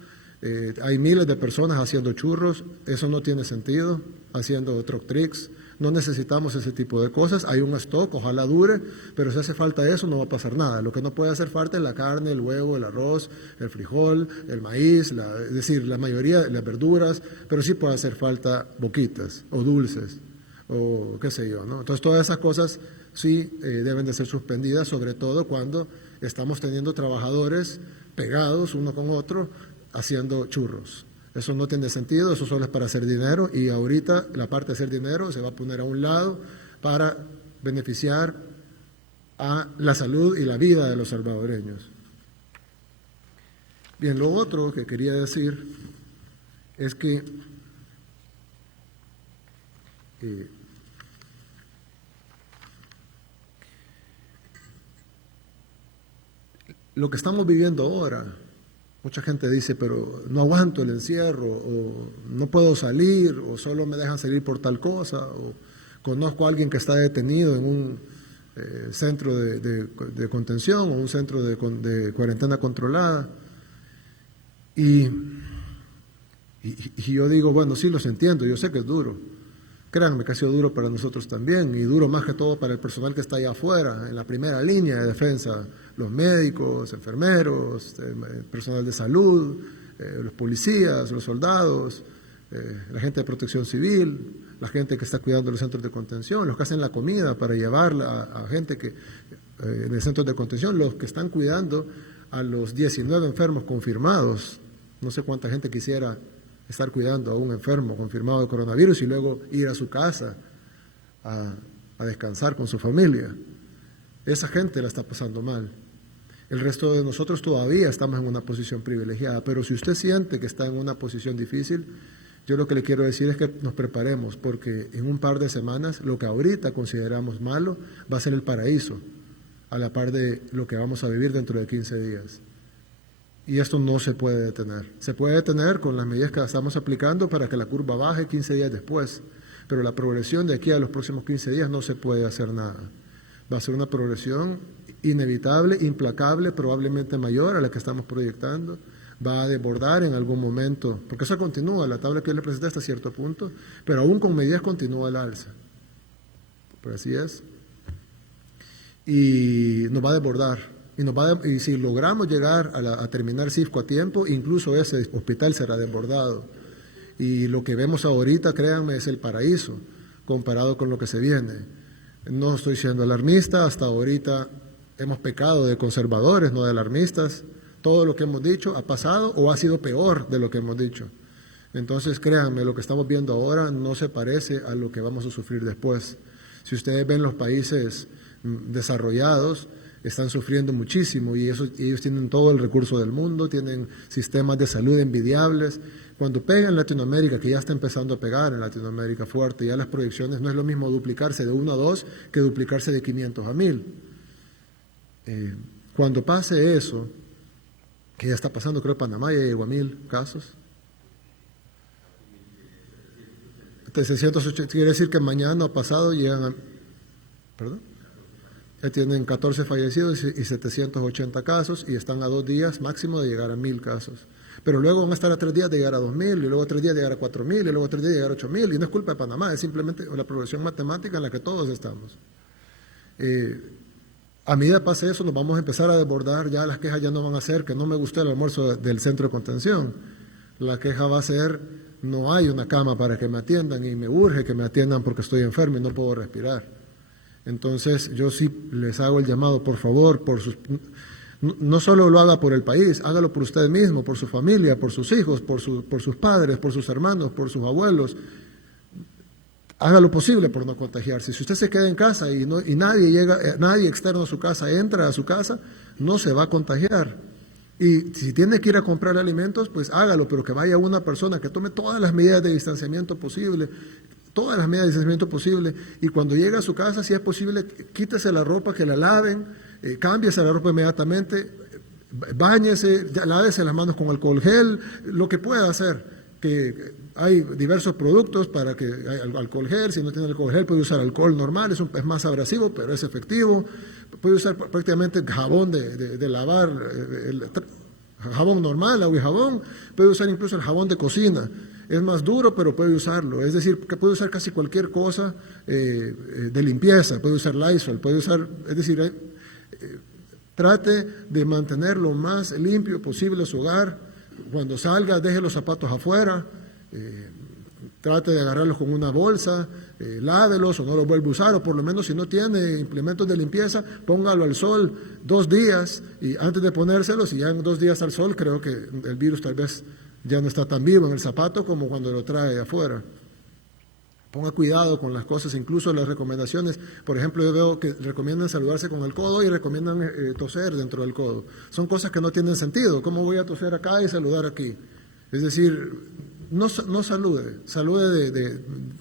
Hay miles de personas haciendo churros, eso no tiene sentido, haciendo truck tricks. No necesitamos ese tipo de cosas. Hay un stock, ojalá dure, pero si hace falta eso no va a pasar nada. Lo que no puede hacer falta es la carne, el huevo, el arroz, el frijol, el maíz, es decir, la mayoría de las verduras, pero sí puede hacer falta boquitas o dulces o qué sé yo, ¿no? Entonces todas esas cosas sí deben de ser suspendidas, sobre todo cuando estamos teniendo trabajadores pegados uno con otro haciendo churros. Eso no tiene sentido, eso solo es para hacer dinero, y ahorita la parte de hacer dinero se va a poner a un lado para beneficiar a la salud y la vida de los salvadoreños. Bien, lo otro que quería decir es que lo que estamos viviendo ahora, mucha gente dice, pero no aguanto el encierro, o no puedo salir, o solo me dejan salir por tal cosa, o conozco a alguien que está detenido en un centro de contención o un centro de cuarentena controlada. Y yo digo, bueno, sí los entiendo, yo sé que es duro. Créanme que ha sido duro para nosotros también, y duro más que todo para el personal que está allá afuera, en la primera línea de defensa, los médicos, enfermeros, el personal de salud, los policías, los soldados, la gente de protección civil, la gente que está cuidando los centros de contención, los que hacen la comida para llevarla a gente que en el centro de contención, los que están cuidando a los 19 enfermos confirmados. No sé cuánta gente quisiera estar cuidando a un enfermo confirmado de coronavirus y luego ir a su casa a descansar con su familia. Esa gente la está pasando mal. El resto de nosotros todavía estamos en una posición privilegiada, pero si usted siente que está en una posición difícil, yo lo que le quiero decir es que nos preparemos, porque en un par de semanas lo que ahorita consideramos malo va a ser el paraíso, a la par de lo que vamos a vivir dentro de 15 días. Y esto no se puede detener. Se puede detener con las medidas que estamos aplicando para que la curva baje 15 días después, pero la progresión de aquí a los próximos 15 días no se puede hacer nada. Va a ser una progresión inevitable, implacable, probablemente mayor a la que estamos proyectando. Va a desbordar en algún momento, porque eso continúa, la tabla que yo le presenté hasta cierto punto, pero aún con medidas continúa el alza. Pero así es. Y nos va a desbordar. Y si logramos llegar a terminar CIFCO a tiempo, incluso ese hospital será desbordado. Y lo que vemos ahorita, créanme, es el paraíso comparado con lo que se viene. No estoy siendo alarmista, hasta ahorita hemos pecado de conservadores, no de alarmistas. Todo lo que hemos dicho ha pasado o ha sido peor de lo que hemos dicho. Entonces, créanme, lo que estamos viendo ahora no se parece a lo que vamos a sufrir después. Si ustedes ven los países desarrollados, están sufriendo muchísimo, y ellos tienen todo el recurso del mundo, tienen sistemas de salud envidiables. Cuando pega en Latinoamérica, que ya está empezando a pegar en Latinoamérica fuerte, ya las proyecciones no es lo mismo duplicarse de 1 a 2 que duplicarse de 500 a 1000. Cuando pase eso, que ya está pasando, creo que Panamá ya llegó a 1000 casos. 780, quiere decir que mañana o pasado llegan a... ¿Perdón? Ya tienen 14 fallecidos y 780 casos, y están a 2 días máximo de llegar a 1000 casos. Pero luego van a estar a 3 días de llegar a 2000, y luego a 3 días de llegar a 4000, y luego a 3 días de llegar a 8000, y no es culpa de Panamá, es simplemente la progresión matemática en la que todos estamos. A medida que pase eso, nos vamos a empezar a desbordar. Ya las quejas ya no van a ser que no me gustó el almuerzo del centro de contención. La queja va a ser, no hay una cama para que me atiendan, y me urge que me atiendan porque estoy enfermo y no puedo respirar. Entonces, yo sí les hago el llamado, por favor, no solo lo haga por el país, hágalo por usted mismo, por su familia, por sus hijos, por sus padres, por sus hermanos, por sus abuelos. haga lo posible por no contagiarse. Si usted se queda en casa y nadie externo a su casa entra a su casa, no se va a contagiar. Y si tiene que ir a comprar alimentos, pues hágalo, pero que vaya una persona que tome todas las medidas de distanciamiento posible, y cuando llegue a su casa, si es posible, quítese la ropa, que la laven, cámbiese la ropa inmediatamente, báñese, lávese las manos con alcohol gel, lo que pueda hacer, que hay diversos productos para que hay alcohol gel. Si no tiene alcohol gel, puede usar alcohol normal, es más abrasivo, pero es efectivo. Puede usar prácticamente jabón de lavar, jabón normal, agua y jabón. Puede usar incluso el jabón de cocina. Es más duro, pero puede usarlo. Es decir, que puede usar casi cualquier cosa de limpieza. Puede usar Lysol, puede usar, es decir, trate de mantener lo más limpio posible su hogar. Cuando salga, deje los zapatos afuera, trate de agarrarlos con una bolsa, lávelos o no los vuelva a usar, o por lo menos si no tiene implementos de limpieza, póngalo al sol 2 días y antes de ponérselos, y ya en 2 días al sol creo que el virus tal vez ya no está tan vivo en el zapato como cuando lo trae de afuera. Ponga cuidado con las cosas, incluso las recomendaciones. Por ejemplo, yo veo que recomiendan saludarse con el codo y recomiendan toser dentro del codo. Son cosas que no tienen sentido. ¿Cómo voy a toser acá y saludar aquí? Es decir, no salude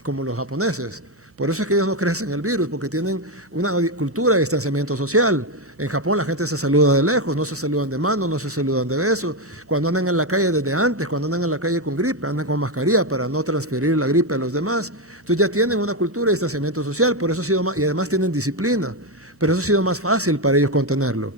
como los japoneses. Por eso es que ellos no crecen el virus, porque tienen una cultura de distanciamiento social. En Japón la gente se saluda de lejos, no se saludan de mano, no se saludan de besos. Cuando andan en la calle desde antes, cuando andan en la calle con gripe, andan con mascarilla para no transferir la gripe a los demás. Entonces ya tienen una cultura de distanciamiento social, por eso ha sido más, y además tienen disciplina, pero eso ha sido más fácil para ellos contenerlo.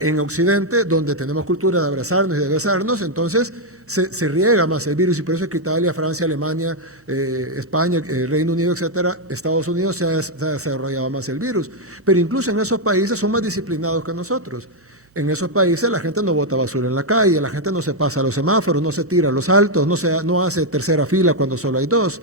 En Occidente, donde tenemos cultura de abrazarnos y de besarnos, entonces se riega más el virus, y por eso es que Italia, Francia, Alemania, España, Reino Unido, etcétera, Estados Unidos se ha desarrollado más el virus. Pero incluso en esos países son más disciplinados que nosotros. En esos países la gente no bota basura en la calle, la gente no se pasa a los semáforos, no se tira a los altos, no hace tercera fila cuando solo hay 2.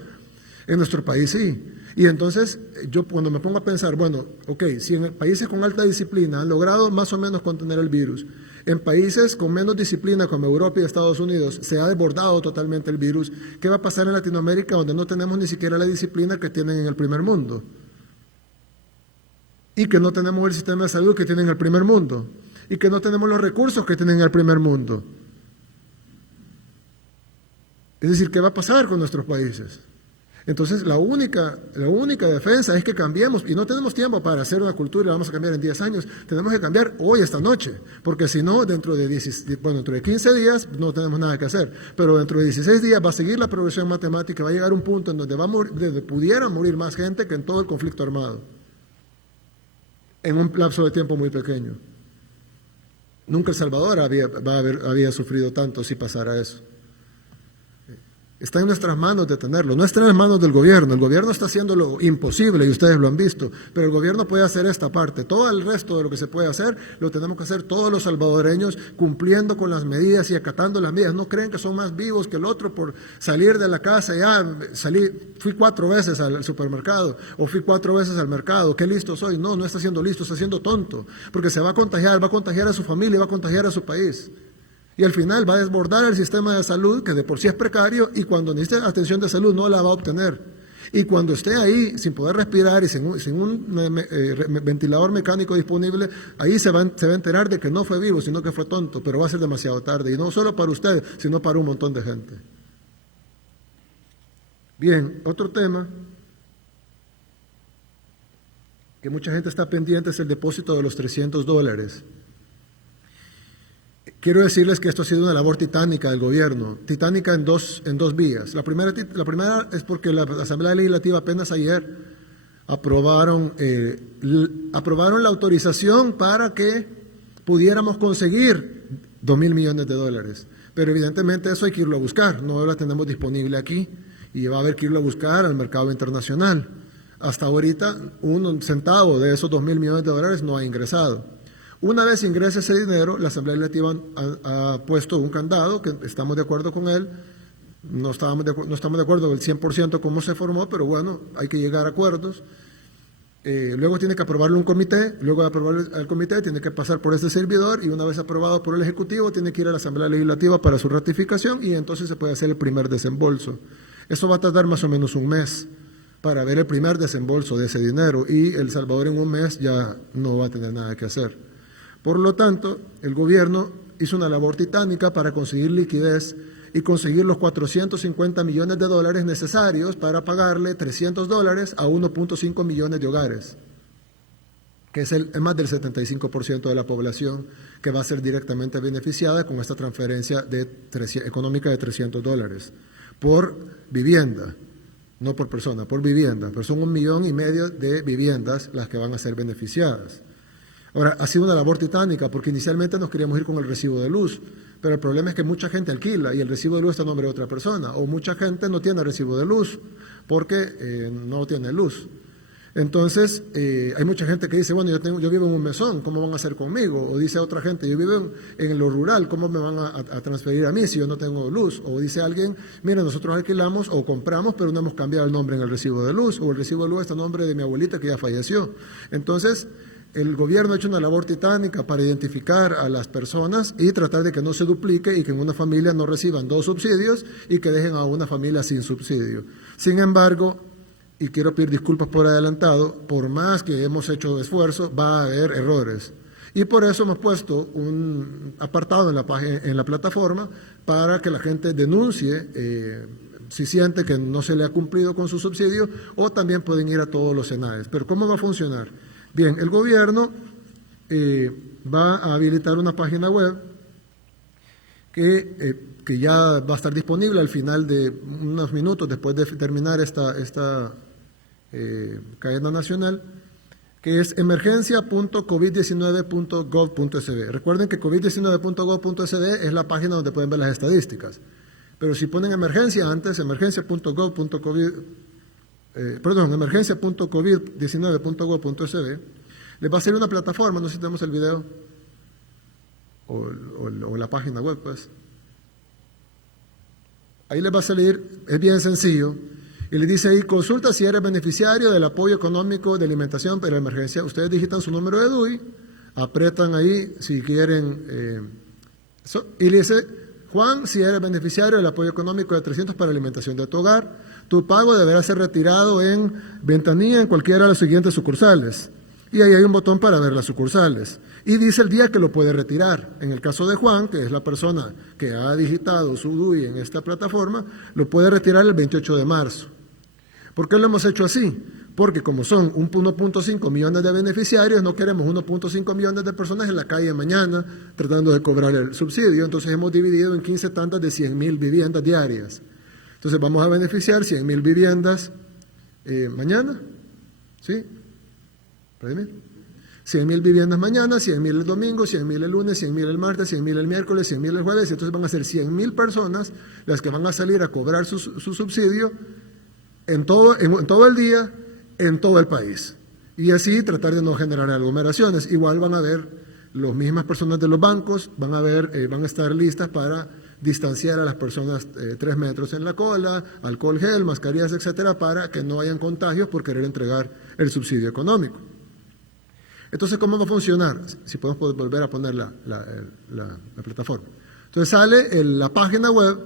En nuestro país sí. Y entonces yo cuando me pongo a pensar, bueno, ok, si en países con alta disciplina han logrado más o menos contener el virus, en países con menos disciplina como Europa y Estados Unidos se ha desbordado totalmente el virus, ¿qué va a pasar en Latinoamérica, donde no tenemos ni siquiera la disciplina que tienen en el primer mundo? Y que no tenemos el sistema de salud que tienen en el primer mundo, y que no tenemos los recursos que tienen en el primer mundo. Es decir, ¿qué va a pasar con nuestros países? Entonces, la única defensa es que cambiemos, y no tenemos tiempo para hacer una cultura y la vamos a cambiar en 10 años. Tenemos que cambiar hoy, esta noche, porque si no, dentro de 15 días no tenemos nada que hacer, pero dentro de 16 días va a seguir la progresión matemática, va a llegar un punto en donde pudiera morir más gente que en todo el conflicto armado, en un lapso de tiempo muy pequeño. Nunca El Salvador había sufrido tanto si pasara eso. Está en nuestras manos detenerlo, no está en las manos del gobierno. El gobierno está haciendo lo imposible y ustedes lo han visto, pero el gobierno puede hacer esta parte. Todo el resto de lo que se puede hacer, lo tenemos que hacer todos los salvadoreños, cumpliendo con las medidas y acatando las medidas. No creen que son más vivos que el otro por salir de la casa. Fui 4 veces al supermercado o fui 4 veces al mercado, qué listo soy. No está siendo listo, está siendo tonto, porque se va a contagiar a su familia, va a contagiar a su país. Y al final va a desbordar el sistema de salud, que de por sí es precario, y cuando necesite atención de salud no la va a obtener. Y cuando esté ahí sin poder respirar y sin un ventilador mecánico disponible, ahí se va a enterar de que no fue vivo, sino que fue tonto, pero va a ser demasiado tarde. Y no solo para usted, sino para un montón de gente. Bien, otro tema que mucha gente está pendiente es el depósito de los $300. Quiero decirles que esto ha sido una labor titánica del gobierno, titánica en dos vías. La primera es porque la Asamblea Legislativa apenas ayer aprobaron la autorización para que pudiéramos conseguir $2,000 millones. Pero evidentemente eso hay que irlo a buscar, no la tenemos disponible aquí y va a haber que irlo a buscar al mercado internacional. Hasta ahorita, un centavo de esos $2,000 millones no ha ingresado. Una vez ingrese ese dinero, la Asamblea Legislativa ha puesto un candado, que estamos de acuerdo con él, no estamos de acuerdo del 100% cómo se formó, pero bueno, hay que llegar a acuerdos. Luego tiene que aprobarlo un comité, luego de aprobarlo al comité tiene que pasar por este servidor, y una vez aprobado por el Ejecutivo tiene que ir a la Asamblea Legislativa para su ratificación, y entonces se puede hacer el primer desembolso. Eso va a tardar más o menos un mes para ver el primer desembolso de ese dinero, y El Salvador en un mes ya no va a tener nada que hacer. Por lo tanto, el gobierno hizo una labor titánica para conseguir liquidez y conseguir los 450 millones de dólares necesarios para pagarle $300 a 1.5 millones de hogares, que es más del 75% de la población que va a ser directamente beneficiada con esta transferencia económica de $300 por vivienda, no por persona, por vivienda, pero son 1,5 millones de viviendas las que van a ser beneficiadas. Ahora, ha sido una labor titánica porque inicialmente nos queríamos ir con el recibo de luz, pero el problema es que mucha gente alquila y el recibo de luz está a nombre de otra persona, o mucha gente no tiene recibo de luz porque no tiene luz. Entonces, hay mucha gente que dice, bueno, yo vivo en un mesón, ¿cómo van a hacer conmigo? O dice otra gente, yo vivo en lo rural, ¿cómo me van a transferir a mí si yo no tengo luz? O dice alguien, mira, nosotros alquilamos o compramos, pero no hemos cambiado el nombre en el recibo de luz, o el recibo de luz está a nombre de mi abuelita que ya falleció. Entonces, el gobierno ha hecho una labor titánica para identificar a las personas y tratar de que no se duplique y que en una familia no reciban 2 subsidios y que dejen a una familia sin subsidio. Sin embargo, y quiero pedir disculpas por adelantado, por más que hemos hecho esfuerzo, va a haber errores. Y por eso hemos puesto un apartado en la plataforma para que la gente denuncie si siente que no se le ha cumplido con su subsidio, o también pueden ir a todos los SENAES. Pero ¿cómo va a funcionar? Bien, el gobierno va a habilitar una página web que ya va a estar disponible al final de unos minutos después de terminar esta cadena nacional, que es emergencia.covid19.gov.sb. Recuerden que covid19.gov.sb es la página donde pueden ver las estadísticas, pero si ponen emergencia antes, emergencia.covid19.gov.sb, les va a salir una plataforma, no sé si tenemos el video o la página web, pues. Ahí les va a salir, es bien sencillo, y le dice ahí, consulta si eres beneficiario del apoyo económico de alimentación para emergencia. Ustedes digitan su número de DUI, apretan ahí si quieren, y le dice, Juan, si eres beneficiario del apoyo económico de 300 para alimentación de tu hogar, tu pago deberá ser retirado en ventanilla en cualquiera de las siguientes sucursales. Y ahí hay un botón para ver las sucursales. Y dice el día que lo puede retirar. En el caso de Juan, que es la persona que ha digitado su DUI en esta plataforma, lo puede retirar el 28 de marzo. ¿Por qué lo hemos hecho así? Porque como son 1.5 millones de beneficiarios, no queremos 1.5 millones de personas en la calle mañana tratando de cobrar el subsidio. Entonces hemos dividido en 15 tandas de 100,000 viviendas diarias. Entonces vamos a beneficiar 100,000 viviendas mañana, ¿sí? 100,000 viviendas mañana, 100,000 el domingo, 100,000 el lunes, 100,000 el martes, 100,000 el miércoles, 100,000 el jueves, y entonces van a ser 100,000 personas las que van a salir a cobrar su subsidio en todo el día, en todo el país. Y así tratar de no generar aglomeraciones. Igual van a ver las mismas personas de los bancos, van a estar listas para distanciar a las personas 3 metros en la cola, alcohol gel, mascarillas, etcétera, para que no hayan contagios por querer entregar el subsidio económico. Entonces, ¿cómo va a funcionar? Si podemos volver a poner la plataforma. Entonces sale la página web,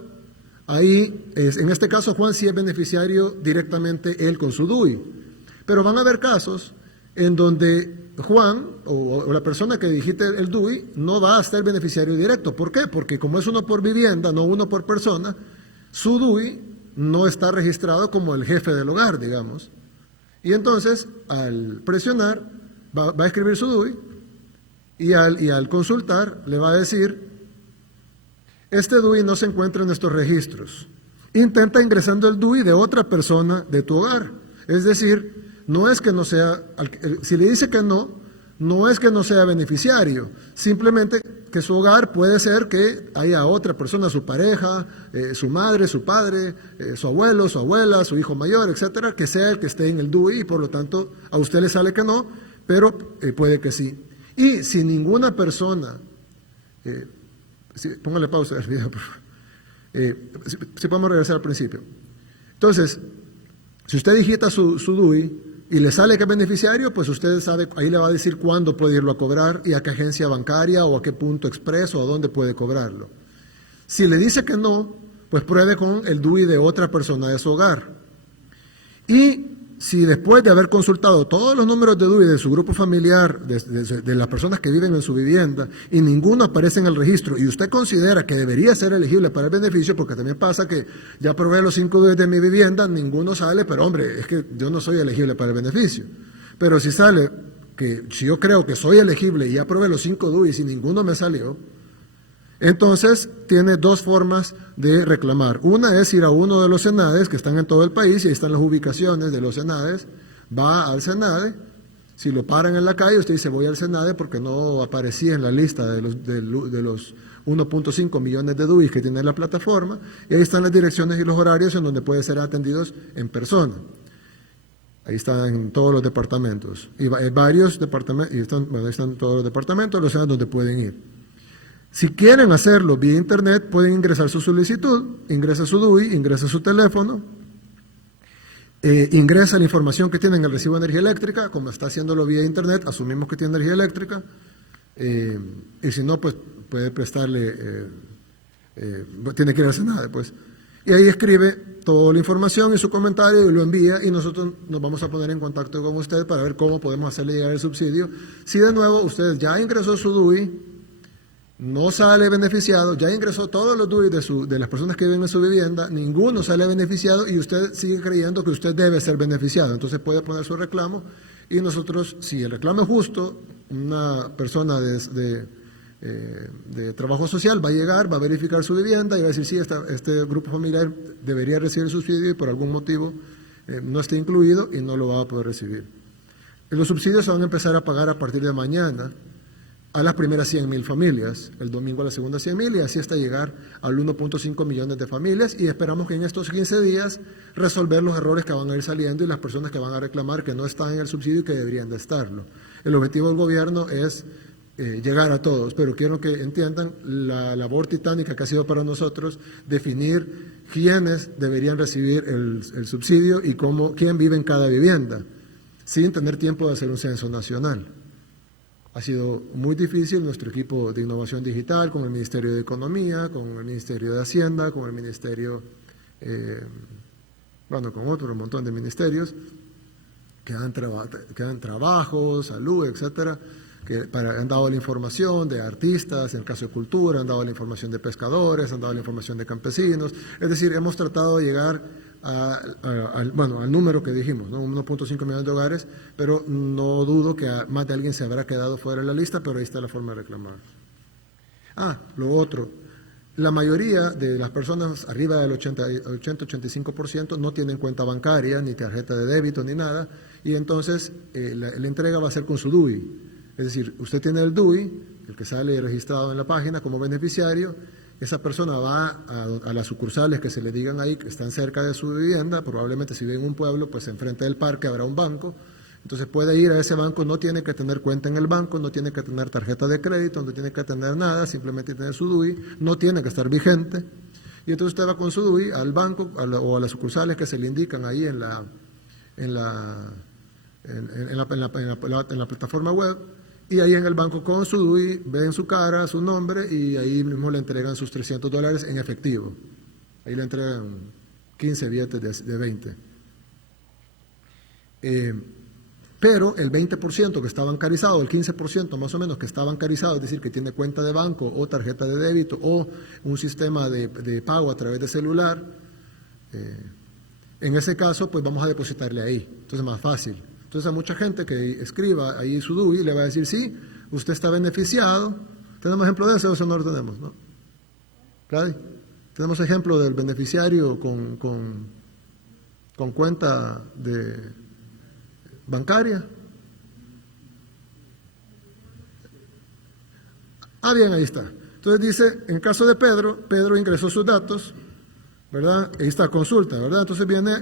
ahí, en este caso Juan sí es beneficiario directamente él con su DUI, pero van a haber casos en donde Juan o la persona que digite el DUI no va a ser beneficiario directo. ¿Por qué? Porque como es uno por vivienda, no uno por persona, su DUI no está registrado como el jefe del hogar, digamos. Y entonces, al presionar, va a escribir su DUI y al consultar le va a decir, este DUI no se encuentra en nuestros registros. Intenta ingresando el DUI de otra persona de tu hogar. Es decir, no es que no sea, si le dice que no es que no sea beneficiario, simplemente que su hogar puede ser que haya otra persona, su pareja, su madre, su padre, su abuelo, su abuela, su hijo mayor, etcétera, que sea el que esté en el DUI y por lo tanto a usted le sale que no, pero puede que sí. Y si ninguna persona, póngale pausa al video, por favor. Si podemos regresar al principio. Entonces, si usted digita su DUI y le sale que es beneficiario, pues usted sabe, ahí le va a decir cuándo puede irlo a cobrar y a qué agencia bancaria o a qué punto expreso o a dónde puede cobrarlo. Si le dice que no, pues pruebe con el DUI de otra persona de su hogar. Y si después de haber consultado todos los números de DUI de su grupo familiar, de las personas que viven en su vivienda, y ninguno aparece en el registro, y usted considera que debería ser elegible para el beneficio, porque también pasa que ya probé los 5 DUI de mi vivienda, ninguno sale, pero hombre, es que yo no soy elegible para el beneficio. Pero si sale, que si yo creo que soy elegible y ya probé los 5 DUI y ninguno me salió, entonces tiene dos formas de reclamar. Una es ir a uno de los SENADES que están en todo el país, y ahí están las ubicaciones de los SENADES, va al SENADE, si lo paran en la calle, usted dice voy al SENADE porque no aparecía en la lista de los 1.5 millones de DUIs que tiene la plataforma, y ahí están las direcciones y los horarios en donde puede ser atendidos en persona. Ahí están en todos los departamentos, y hay varios departamentos, y ahí están todos los departamentos, los SENADES donde pueden ir. Si quieren hacerlo vía internet, pueden ingresar su solicitud, ingresa su DUI, ingresa su teléfono, ingresa la información que tiene en el recibo de energía eléctrica, como está haciéndolo vía internet, asumimos que tiene energía eléctrica, y si no, pues puede prestarle, tiene que ir al SENADE, pues. Y ahí escribe toda la información y su comentario y lo envía, y nosotros nos vamos a poner en contacto con usted para ver cómo podemos hacerle llegar el subsidio. Si de nuevo usted ya ingresó su DUI, no sale beneficiado, ya ingresó todos los DUI de las personas que viven en su vivienda, ninguno sale beneficiado y usted sigue creyendo que usted debe ser beneficiado. Entonces puede poner su reclamo, y nosotros, si el reclamo es justo, una persona de trabajo social va a llegar, va a verificar su vivienda y va a decir, sí, este grupo familiar debería recibir el subsidio y por algún motivo no está incluido y no lo va a poder recibir. Los subsidios se van a empezar a pagar a partir de mañana a las primeras 100,000 familias, el domingo a las segundas 100,000, y así hasta llegar al 1.5 millones de familias, y esperamos que en estos 15 días resolver los errores que van a ir saliendo y las personas que van a reclamar que no están en el subsidio y que deberían de estarlo. El objetivo del gobierno es llegar a todos, pero quiero que entiendan la labor titánica que ha sido para nosotros definir quiénes deberían recibir el subsidio y quién vive en cada vivienda, sin tener tiempo de hacer un censo nacional. Ha sido muy difícil. Nuestro equipo de innovación digital, con el Ministerio de Economía, con el Ministerio de Hacienda, con el Ministerio, con otro montón de ministerios, que dan trabajo, salud, etcétera, que han dado la información de artistas, en el caso de cultura, han dado la información de pescadores, han dado la información de campesinos. Es decir, hemos tratado de llegar al número que dijimos, ¿no? 1.5 millones de hogares, pero no dudo que más de alguien se habrá quedado fuera de la lista, pero ahí está la forma de reclamar. Lo otro, la mayoría de las personas arriba del 80-85% no tienen cuenta bancaria, ni tarjeta de débito, ni nada, y entonces la entrega va a ser con su DUI. Es decir, usted tiene el DUI, el que sale registrado en la página como beneficiario. Esa persona va a las sucursales que se le digan ahí, que están cerca de su vivienda, probablemente si vive en un pueblo, pues enfrente del parque habrá un banco, entonces puede ir a ese banco, no tiene que tener cuenta en el banco, no tiene que tener tarjeta de crédito, no tiene que tener nada, simplemente tiene su DUI, no tiene que estar vigente, y entonces usted va con su DUI al banco o a las sucursales que se le indican ahí en la plataforma web, y ahí en el banco con su DUI ven su cara, su nombre, y ahí mismo le entregan sus $300 en efectivo. Ahí le entregan 15 billetes de 20. Pero el 20% que está bancarizado, el 15% más o menos que está bancarizado, es decir, que tiene cuenta de banco o tarjeta de débito o un sistema de pago a través de celular, en ese caso pues vamos a depositarle ahí. Entonces es más fácil. Entonces a mucha gente que escriba ahí su DUI le va a decir, sí, usted está beneficiado. ¿Tenemos ejemplo de eso o no lo tenemos? ¿No? ¿Claro? ¿Tenemos ejemplo del beneficiario con cuenta bancaria? Bien, ahí está. Entonces dice, en caso de Pedro ingresó sus datos, ¿verdad? Ahí está, consulta, ¿verdad? Entonces viene,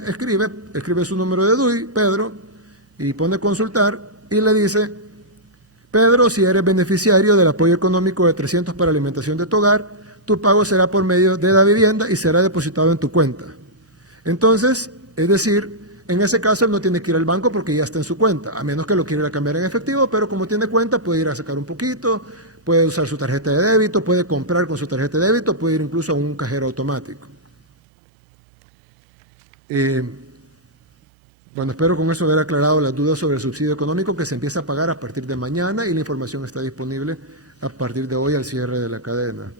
escribe su número de DUI, Pedro, y pone consultar y le dice, Pedro, si eres beneficiario del apoyo económico de 300 para alimentación de tu hogar, tu pago será por medio de la vivienda y será depositado en tu cuenta. Entonces, es decir, en ese caso él no tiene que ir al banco porque ya está en su cuenta, a menos que lo quiera cambiar en efectivo, pero como tiene cuenta puede ir a sacar un poquito, puede usar su tarjeta de débito, puede comprar con su tarjeta de débito, puede ir incluso a un cajero automático. Bueno, espero con eso haber aclarado las dudas sobre el subsidio económico que se empieza a pagar a partir de mañana y la información está disponible a partir de hoy al cierre de la cadena.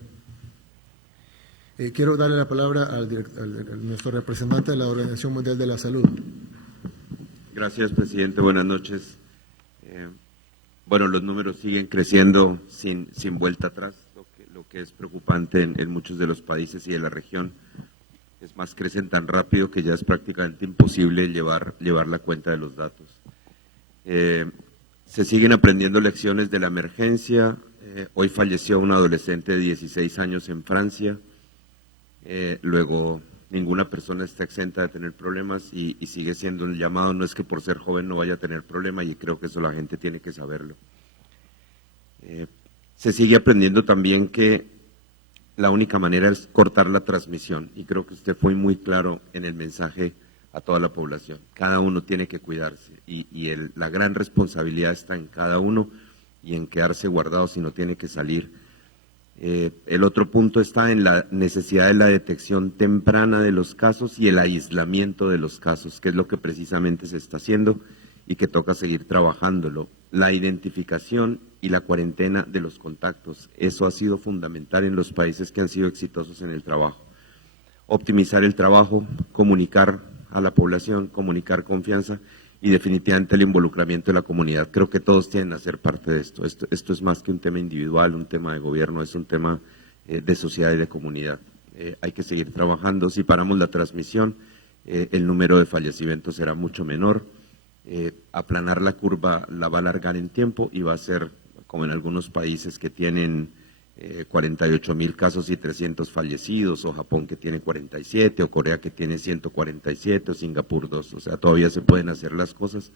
Quiero darle la palabra a nuestro representante de la Organización Mundial de la Salud. Gracias, presidente. Buenas noches. Bueno, los números siguen creciendo sin vuelta atrás, lo que es preocupante en muchos de los países y de la región. Es más, crecen tan rápido que ya es prácticamente imposible llevar la cuenta de los datos. Se siguen aprendiendo lecciones de la emergencia. Hoy falleció un adolescente de 16 años en Francia. Luego, ninguna persona está exenta de tener problemas y sigue siendo un llamado. No es que por ser joven no vaya a tener problemas y creo que eso la gente tiene que saberlo. Se sigue aprendiendo también que la única manera es cortar la transmisión y creo que usted fue muy claro en el mensaje a toda la población. Cada uno tiene que cuidarse y la gran responsabilidad está en cada uno y en quedarse guardado si no tiene que salir. El otro punto está en la necesidad de la detección temprana de los casos y el aislamiento de los casos, que es lo que precisamente se está haciendo y que toca seguir trabajándolo. La identificación y la cuarentena de los contactos, eso ha sido fundamental en los países que han sido exitosos en el trabajo. Optimizar el trabajo, comunicar a la población, comunicar confianza y definitivamente el involucramiento de la comunidad. Creo que todos tienen que ser parte de esto. Esto es más que un tema individual, un tema de gobierno, es un tema de sociedad y de comunidad. Hay que seguir trabajando. Si paramos la transmisión, el número de fallecimientos será mucho menor. Aplanar la curva la va a alargar en tiempo y va a ser como en algunos países que tienen 48.000 casos y 300 fallecidos, o Japón que tiene 47, o Corea que tiene 147, o Singapur 2. O sea, todavía se pueden hacer las cosas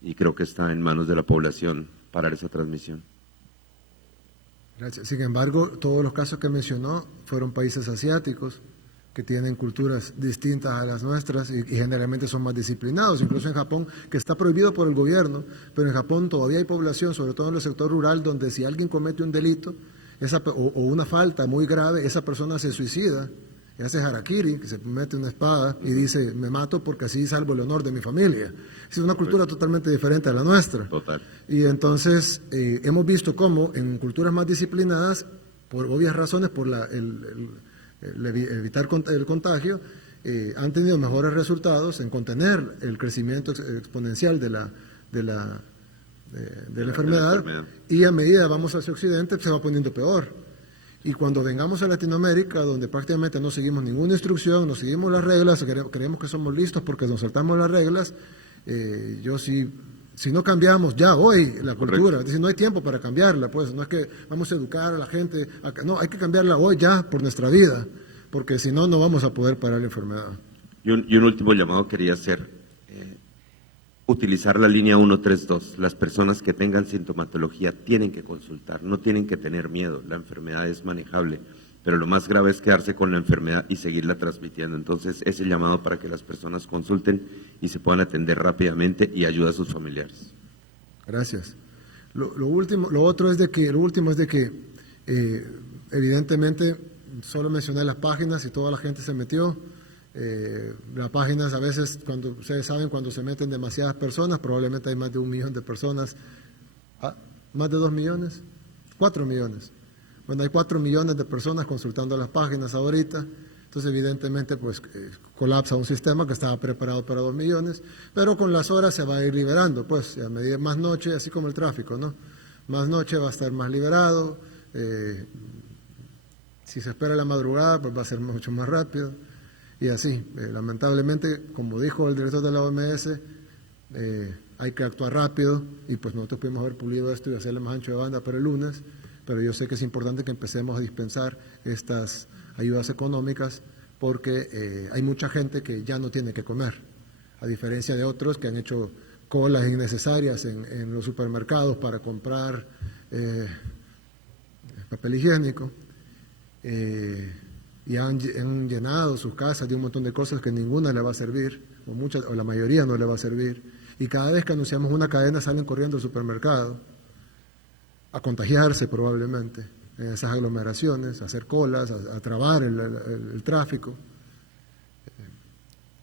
y creo que está en manos de la población parar esa transmisión. Gracias. Sin embargo, todos los casos que mencionó fueron países asiáticos que tienen culturas distintas a las nuestras y generalmente son más disciplinados, incluso en Japón, que está prohibido por el gobierno, pero en Japón todavía hay población, sobre todo en el sector rural, donde si alguien comete un delito o una falta muy grave, esa persona se suicida, y hace harakiri, que se mete una espada y dice, me mato porque así salvo el honor de mi familia. Es una cultura totalmente diferente a la nuestra. Total. Y entonces hemos visto cómo en culturas más disciplinadas, por obvias razones, por evitar el contagio, han tenido mejores resultados en contener el crecimiento exponencial de la enfermedad, y a medida vamos hacia Occidente se va poniendo peor. Y cuando vengamos a Latinoamérica, donde prácticamente no seguimos ninguna instrucción, no seguimos las reglas, creemos que somos listos porque nos saltamos las reglas, si no cambiamos ya hoy la cultura, es decir, no hay tiempo para cambiarla, pues no es que vamos a educar a la gente, no, hay que cambiarla hoy ya por nuestra vida, porque si no, no vamos a poder parar la enfermedad. Y un último llamado quería hacer, utilizar la línea 132. Las personas que tengan sintomatología tienen que consultar, no tienen que tener miedo, la enfermedad es manejable, pero lo más grave es quedarse con la enfermedad y seguirla transmitiendo. Entonces, ese llamado para que las personas consulten y se puedan atender rápidamente y ayuda a sus familiares. Gracias. Lo último es de que evidentemente solo mencioné las páginas y toda la gente se metió. Las páginas a veces, cuando ustedes saben, cuando se meten demasiadas personas, probablemente hay más de 1 millón de personas, más de 2 millones, 4 millones. Bueno, hay 4 millones de personas consultando las páginas ahorita, entonces evidentemente pues colapsa un sistema que estaba preparado para 2 millones, pero con las horas se va a ir liberando, pues a medida más noche, así como el tráfico, ¿no? Más noche va a estar más liberado, si se espera la madrugada, pues va a ser mucho más rápido. Y así, lamentablemente, como dijo el director de la OMS, hay que actuar rápido y pues nosotros pudimos haber pulido esto y hacerle más ancho de banda para el lunes, pero yo sé que es importante que empecemos a dispensar estas ayudas económicas porque hay mucha gente que ya no tiene que comer, a diferencia de otros que han hecho colas innecesarias en los supermercados para comprar papel higiénico. Y han llenado sus casas de un montón de cosas que ninguna le va a servir, o la mayoría no le va a servir, y cada vez que anunciamos una cadena salen corriendo al supermercado a contagiarse probablemente en esas aglomeraciones, a hacer colas, a trabar el tráfico.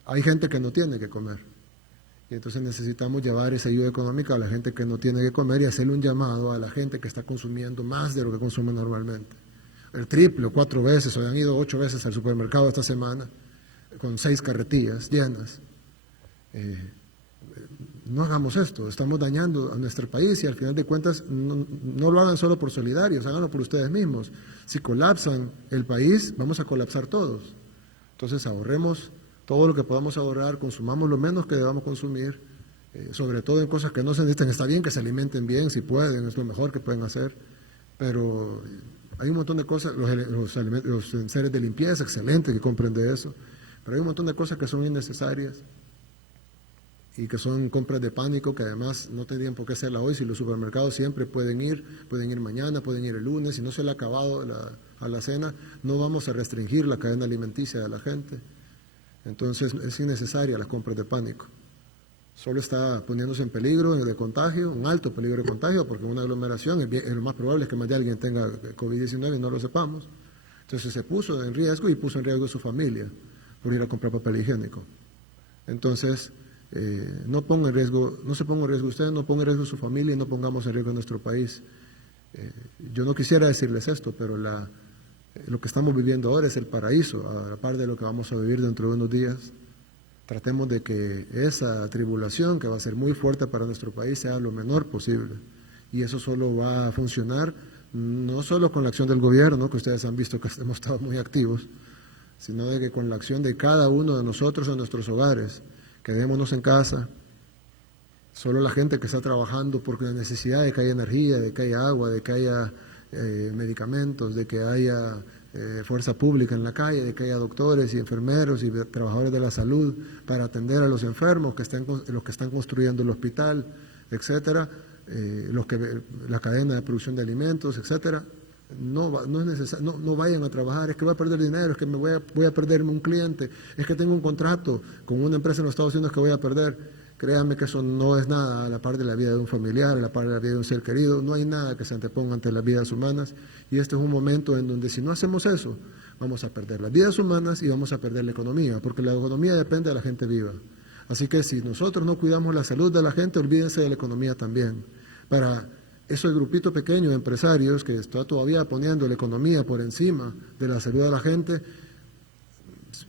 Hay gente que no tiene que comer, Y entonces necesitamos llevar esa ayuda económica a la gente que no tiene que comer y hacerle un llamado a la gente que está consumiendo más de lo que consume normalmente. El triple o 4 veces, o han ido 8 veces al supermercado esta semana, con 6 carretillas llenas. No hagamos esto, estamos dañando a nuestro país y al final de cuentas no lo hagan solo por solidarios, háganlo por ustedes mismos. Si colapsan el país, vamos a colapsar todos. Entonces ahorremos todo lo que podamos ahorrar, consumamos lo menos que debamos consumir, sobre todo en cosas que no se necesitan. Está bien que se alimenten bien, si pueden, es lo mejor que pueden hacer, pero hay un montón de cosas, los enseres de limpieza, excelente que compren de eso, pero hay un montón de cosas que son innecesarias y que son compras de pánico que además no tendrían por qué hacerla hoy. Si los supermercados siempre pueden ir mañana, pueden ir el lunes, si no se le ha acabado a la cena, no vamos a restringir la cadena alimenticia de la gente. Entonces es innecesaria las compras de pánico. Solo está poniéndose en peligro de contagio, un alto peligro de contagio, porque en una aglomeración lo más probable es que más de alguien tenga COVID-19 y no lo sepamos. Entonces se puso en riesgo y puso en riesgo a su familia por ir a comprar papel higiénico. Entonces, no se ponga en riesgo usted, no ponga en riesgo su familia y no pongamos en riesgo nuestro país. Yo no quisiera decirles esto, pero lo que estamos viviendo ahora es el paraíso, a la par de lo que vamos a vivir dentro de unos días. Tratemos de que esa tribulación, que va a ser muy fuerte para nuestro país, sea lo menor posible. Y eso solo va a funcionar, no solo con la acción del gobierno, que ustedes han visto que hemos estado muy activos, sino de que con la acción de cada uno de nosotros en nuestros hogares. Quedémonos en casa. Solo la gente que está trabajando porque la necesidad de que haya energía, de que haya agua, de que haya medicamentos, de que haya fuerza pública en la calle, de que haya doctores y enfermeros y trabajadores de la salud para atender a los enfermos, los que están construyendo el hospital, etcétera, la cadena de producción de alimentos, etcétera. No es necesario, no vayan a trabajar, es que voy a perder dinero, es que voy a perderme un cliente, es que tengo un contrato con una empresa en los Estados Unidos que voy a perder. Créanme que eso no es nada a la par de la vida de un familiar, a la par de la vida de un ser querido. No hay nada que se anteponga ante las vidas humanas, y este es un momento en donde si no hacemos eso, vamos a perder las vidas humanas y vamos a perder la economía, porque la economía depende de la gente viva. Así que si nosotros no cuidamos la salud de la gente, olvídense de la economía también. Para ese grupito pequeño de empresarios que está todavía poniendo la economía por encima de la salud de la gente,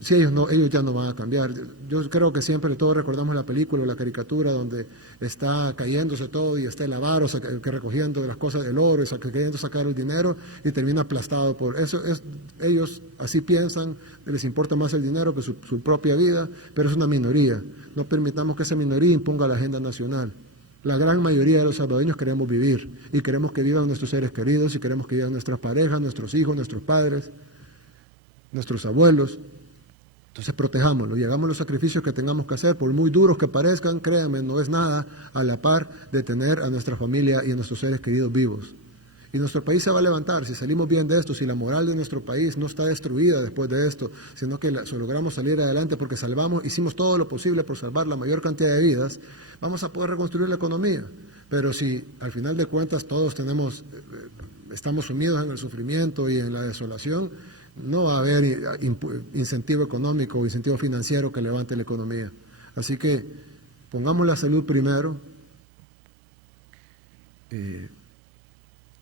si ellos ya no van a cambiar. Yo creo que siempre todos recordamos la película o la caricatura donde está cayéndose todo y está el avaro que recogiendo las cosas del oro, queriendo sacar el dinero y termina aplastado por eso. Ellos así piensan, les importa más el dinero que su propia vida, pero es una minoría. No permitamos que esa minoría imponga la agenda nacional. La gran mayoría de los salvadoreños queremos vivir y queremos que vivan nuestros seres queridos y queremos que vivan nuestras parejas, nuestros hijos, nuestros padres, nuestros abuelos. Entonces protejámoslo y hagamos los sacrificios que tengamos que hacer, por muy duros que parezcan, créanme, no es nada a la par de tener a nuestra familia y a nuestros seres queridos vivos. Y nuestro país se va a levantar si salimos bien de esto, si la moral de nuestro país no está destruida después de esto, sino que logramos salir adelante porque hicimos todo lo posible por salvar la mayor cantidad de vidas, vamos a poder reconstruir la economía. Pero si al final de cuentas todos estamos sumidos en el sufrimiento y en la desolación, no va a haber incentivo económico o incentivo financiero que levante la economía. Así que pongamos la salud primero,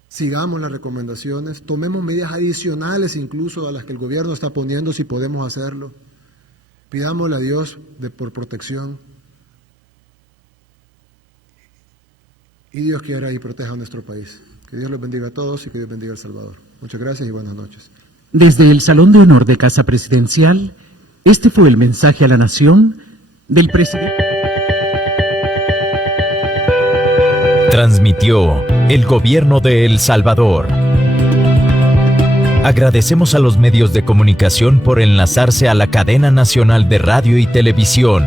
sigamos las recomendaciones, tomemos medidas adicionales incluso a las que el gobierno está poniendo si podemos hacerlo, pidámosle a Dios por protección y Dios quiera y proteja a nuestro país. Que Dios los bendiga a todos y que Dios bendiga a El Salvador. Muchas gracias y buenas noches. Desde el Salón de Honor de Casa Presidencial, este fue el mensaje a la nación del presidente. Transmitió el Gobierno de El Salvador. Agradecemos a los medios de comunicación por enlazarse a la cadena nacional de radio y televisión.